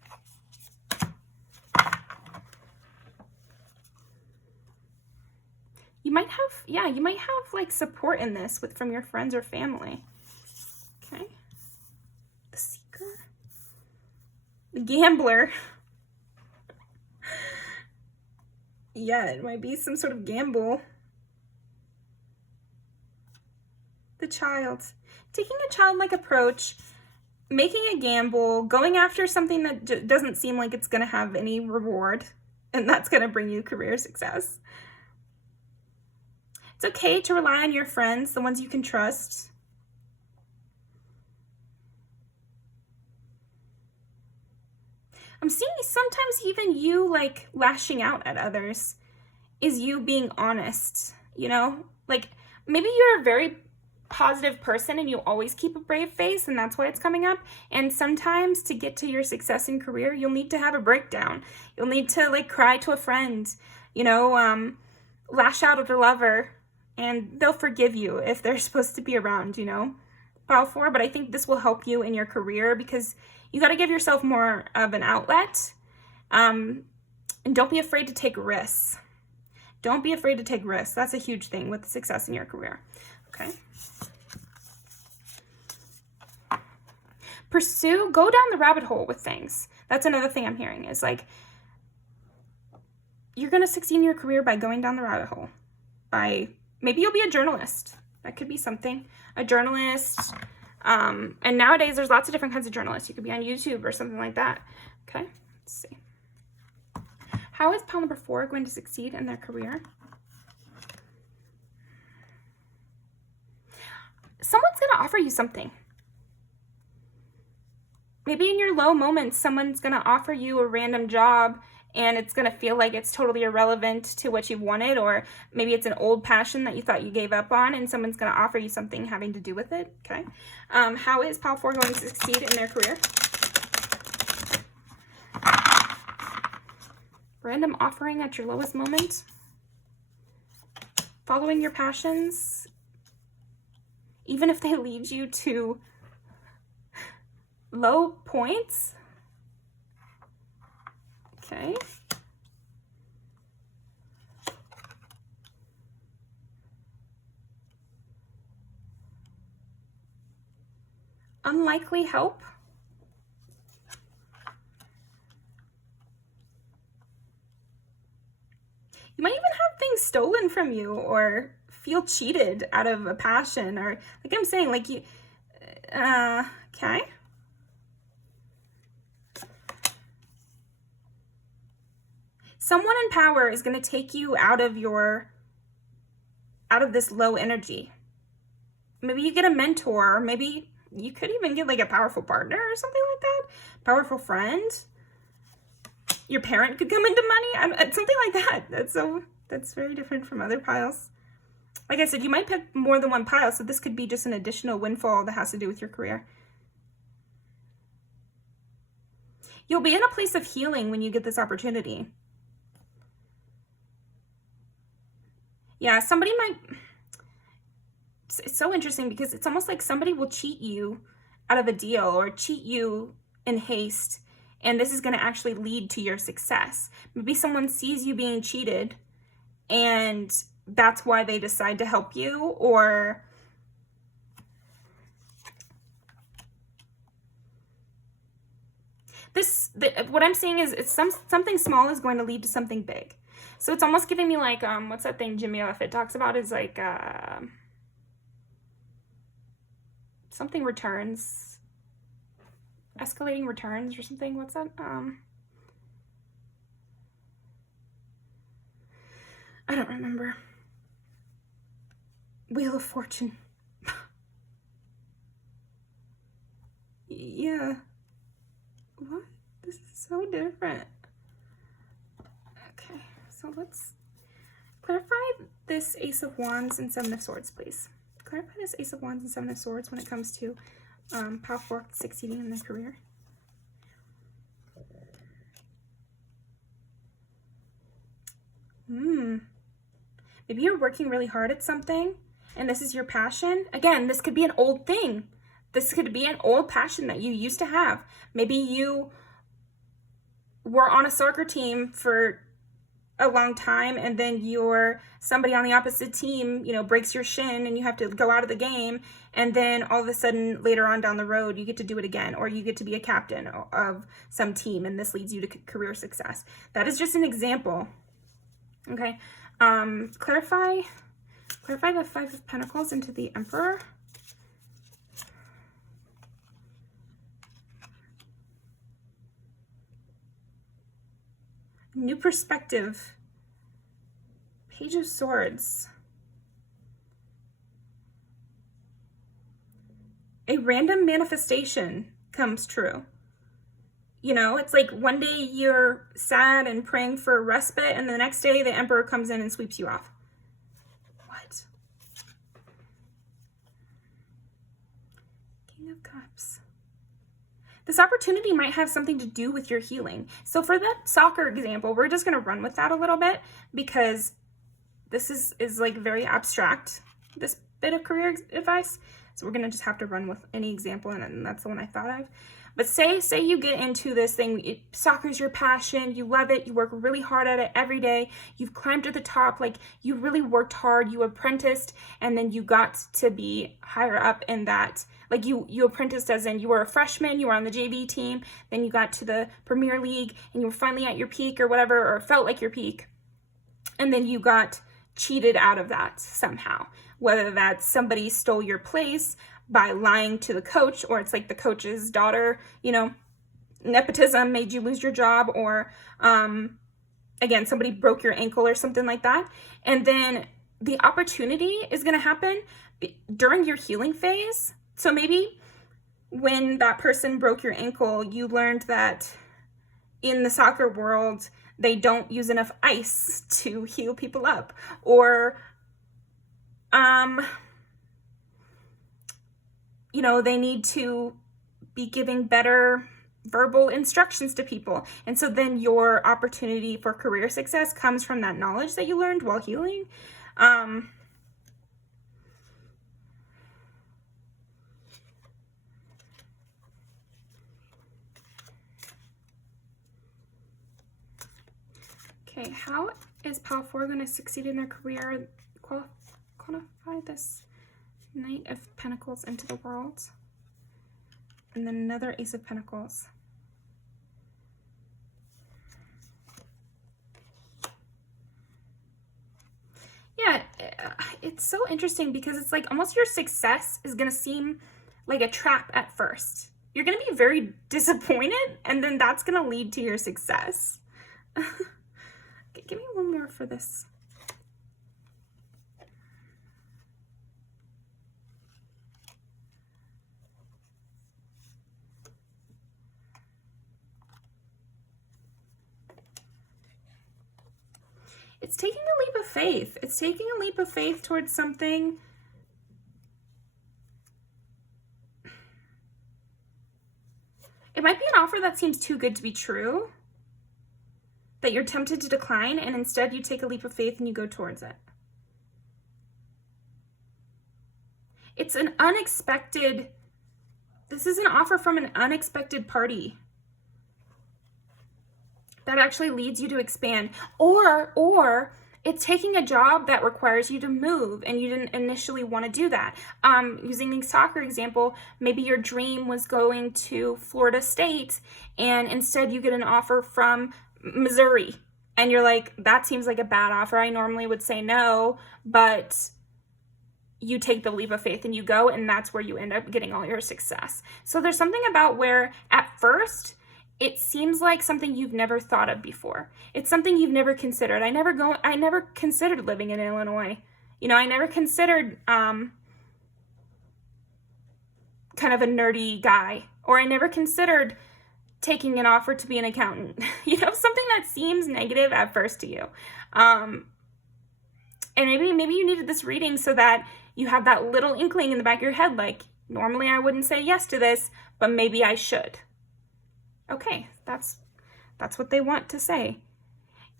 You might have, yeah, you might have like support in this from your friends or family. Okay. The seeker. The gambler. Yeah, it might be some sort of gamble. The child. Taking a childlike approach, making a gamble, going after something that doesn't seem like it's going to have any reward, and that's going to bring you career success. It's okay to rely on your friends, the ones you can trust. I'm seeing sometimes even you like lashing out at others is you being honest, you know? Like maybe you're a very positive person and you always keep a brave face and that's why it's coming up. And sometimes to get to your success in career, you'll need to have a breakdown. You'll need to like cry to a friend, you know, lash out at a lover. And they'll forgive you if they're supposed to be around, you know, pile 4. But I think this will help you in your career because you got to give yourself more of an outlet. And don't be afraid to take risks. Don't be afraid to take risks. That's a huge thing with success in your career. Okay. Go down the rabbit hole with things. That's another thing I'm hearing is like, you're going to succeed in your career by going down the rabbit hole. Maybe you'll be a journalist. That could be something. A journalist. And nowadays, there's lots of different kinds of journalists. You could be on YouTube or something like that. Okay, let's see. How is pile number 4 going to succeed in their career? Someone's going to offer you something. Maybe in your low moments, someone's going to offer you a random job and it's going to feel like it's totally irrelevant to what you wanted, or maybe it's an old passion that you thought you gave up on and someone's going to offer you something having to do with it, okay? How is pile 4 going to succeed in their career? Random offering at your lowest moment. Following your passions, even if they lead you to low points. Okay. Unlikely help. You might even have things stolen from you or feel cheated out of a passion, or like I'm saying, like you, okay. Someone in power is going to take you out of this low energy. Maybe you get a mentor, maybe you could even get like a powerful partner or something like that, powerful friend. Your parent could come into money, something like that. That's very different from other piles. Like I said, you might pick more than one pile, so this could be just an additional windfall that has to do with your career. You'll be in a place of healing when you get this opportunity. Yeah, somebody might, it's so interesting because it's almost like somebody will cheat you out of a deal or cheat you in haste, and this is going to actually lead to your success. Maybe someone sees you being cheated and that's why they decide to help you, or what I'm seeing is something small is going to lead to something big. So it's almost giving me like, what's that thing Jimmy Buffett talks about, is like, something returns, escalating returns or something. What's that? I don't remember. Wheel of Fortune. Yeah. What? This is so different. Okay, so let's clarify this Ace of Wands and Seven of Swords, please. Clarify this Ace of Wands and Seven of Swords when it comes to pile 4 succeeding in their career. Maybe you're working really hard at something and this is your passion. Again, this could be an old thing. This could be an old passion that you used to have. Maybe you were on a soccer team for a long time and then somebody on the opposite team, breaks your shin and you have to go out of the game, and then all of a sudden later on down the road you get to do it again, or you get to be a captain of some team and this leads you to career success. That is just an example. Okay. Clarify the Five of Pentacles into the Emperor. New perspective. Page of Swords. A random manifestation comes true. It's like one day you're sad and praying for respite, and the next day the Emperor comes in and sweeps you off. What? King of Cups. This opportunity might have something to do with your healing. So for that soccer example, we're just going to run with that a little bit because this is like very abstract, this bit of career advice. So we're going to just have to run with any example, and that's the one I thought of. But say you get into this thing, soccer's your passion, you love it, you work really hard at it every day, you've climbed to the top, like you really worked hard, you apprenticed, and then you got to be higher up in that. Like you apprenticed as in you were a freshman, you were on the JV team, then you got to the Premier League and you were finally at your peak or whatever, or felt like your peak. And then you got cheated out of that somehow. Whether that's somebody stole your place by lying to the coach, or it's like the coach's daughter, nepotism made you lose your job, or again, somebody broke your ankle or something like that. And then the opportunity is going to happen during your healing phase. So maybe when that person broke your ankle, you learned that in the soccer world, they don't use enough ice to heal people up, or they need to be giving better verbal instructions to people. And so then your opportunity for career success comes from that knowledge that you learned while healing. Okay, how is pile 4 going to succeed in their career? Quantify this Knight of Pentacles into the world. And then another Ace of Pentacles. it's so interesting because it's like almost your success is going to seem like a trap at first. You're going to be very disappointed, and then that's going to lead to your success. Give me one more for this. It's taking a leap of faith. It's taking a leap of faith towards something. It might be an offer that seems too good to be true, that you're tempted to decline, and instead you take a leap of faith and you go towards it. It's an unexpected, this is an offer from an unexpected party that actually leads you to expand. Or it's taking a job that requires you to move and you didn't initially want to do that. Using the soccer example, maybe your dream was going to Florida State and instead you get an offer from Missouri. And you're like, that seems like a bad offer. I normally would say no, but you take the leap of faith and you go, and that's where you end up getting all your success. So there's something about where at first it seems like something you've never thought of before. It's something you've never considered. I never considered living in Illinois. You know, I never considered kind of a nerdy guy, or I never considered taking an offer to be an accountant. You know, something that seems negative at first to you. And maybe you needed this reading so that you have that little inkling in the back of your head, like, normally I wouldn't say yes to this, but maybe I should. Okay, that's what they want to say.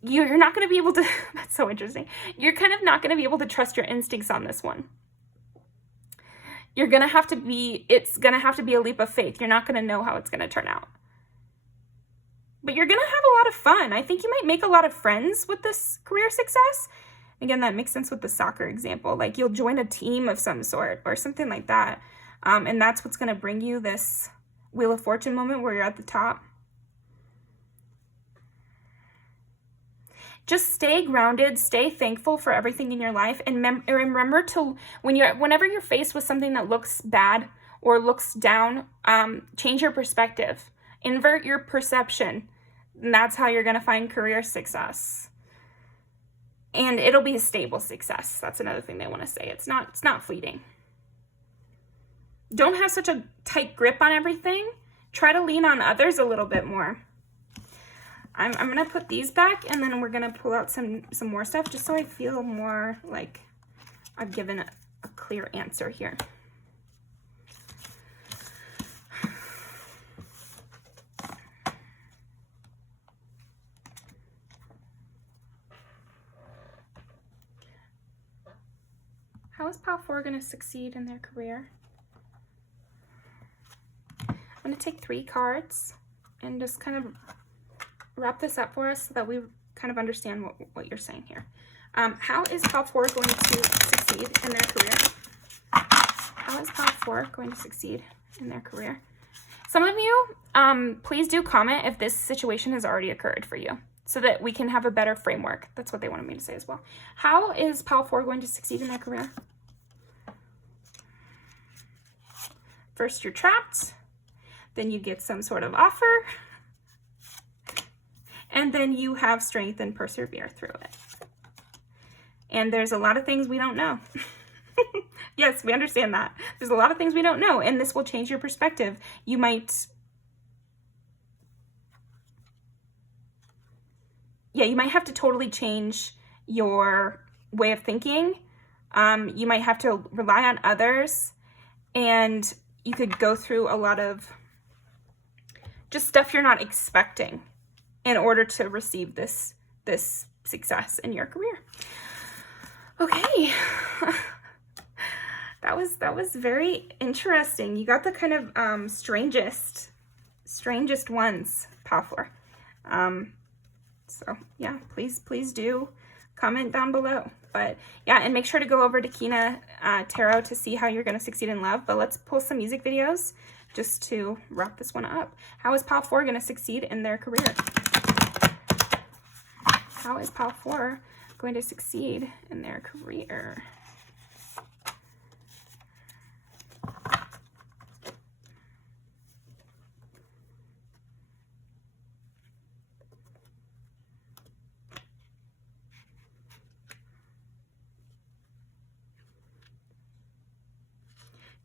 You're not going to be able to, that's so interesting. You're kind of not going to be able to trust your instincts on this one. It's going to have to be a leap of faith. You're not going to know how it's going to turn out. But you're going to have a lot of fun. I think you might make a lot of friends with this career success. Again, that makes sense with the soccer example. Like, you'll join a team of some sort or something like that. And that's what's going to bring you this Wheel of Fortune moment where you're at the top. Just stay grounded, stay thankful for everything in your life, and remember to, whenever you're faced with something that looks bad or looks down, change your perspective. Invert your perception. And that's how you're going to find career success. And it'll be a stable success. That's another thing they want to say. It's not fleeting. Don't have such a tight grip on everything. Try to lean on others a little bit more. I'm going to put these back, and then we're going to pull out some more stuff just so I feel more like I've given a clear answer here. How is Pile 4 going to succeed in their career? I'm going to take 3 cards and just kind of wrap this up for us so that we kind of understand what you're saying here. How is Pile 4 going to succeed in their career? How is Pile 4 going to succeed in their career? Some of you, please do comment if this situation has already occurred for you, so that we can have a better framework. That's what they wanted me to say as well. How is Pile 4 going to succeed in their career? First, you're trapped. Then you get some sort of offer. And then you have strength and persevere through it. And there's a lot of things we don't know. Yes, we understand that. There's a lot of things we don't know, and this will change your perspective. You might have to totally change your way of thinking. You might have to rely on others, and you could go through a lot of just stuff you're not expecting in order to receive this success in your career. Okay. That was very interesting. You got the kind of strangest ones, Pile 4. So yeah, please do comment down below. But yeah, and make sure to go over to Kina Tarot to see how you're going to succeed in love. But let's pull some music videos just to wrap this one up. How is Pile 4 going to succeed in their career? How is Pile 4 going to succeed in their career?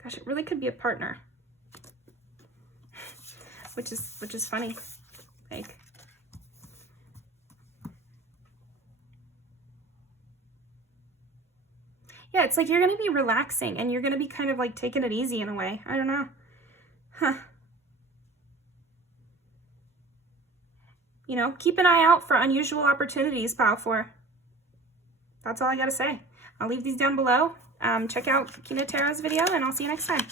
Gosh, it really could be a partner. Which is funny. Like, yeah, it's like you're going to be relaxing and you're going to be kind of like taking it easy in a way. I don't know. Huh. You know, keep an eye out for unusual opportunities, Pile 4. That's all I got to say. I'll leave these down below. Check out Kina Tarot's video, and I'll see you next time.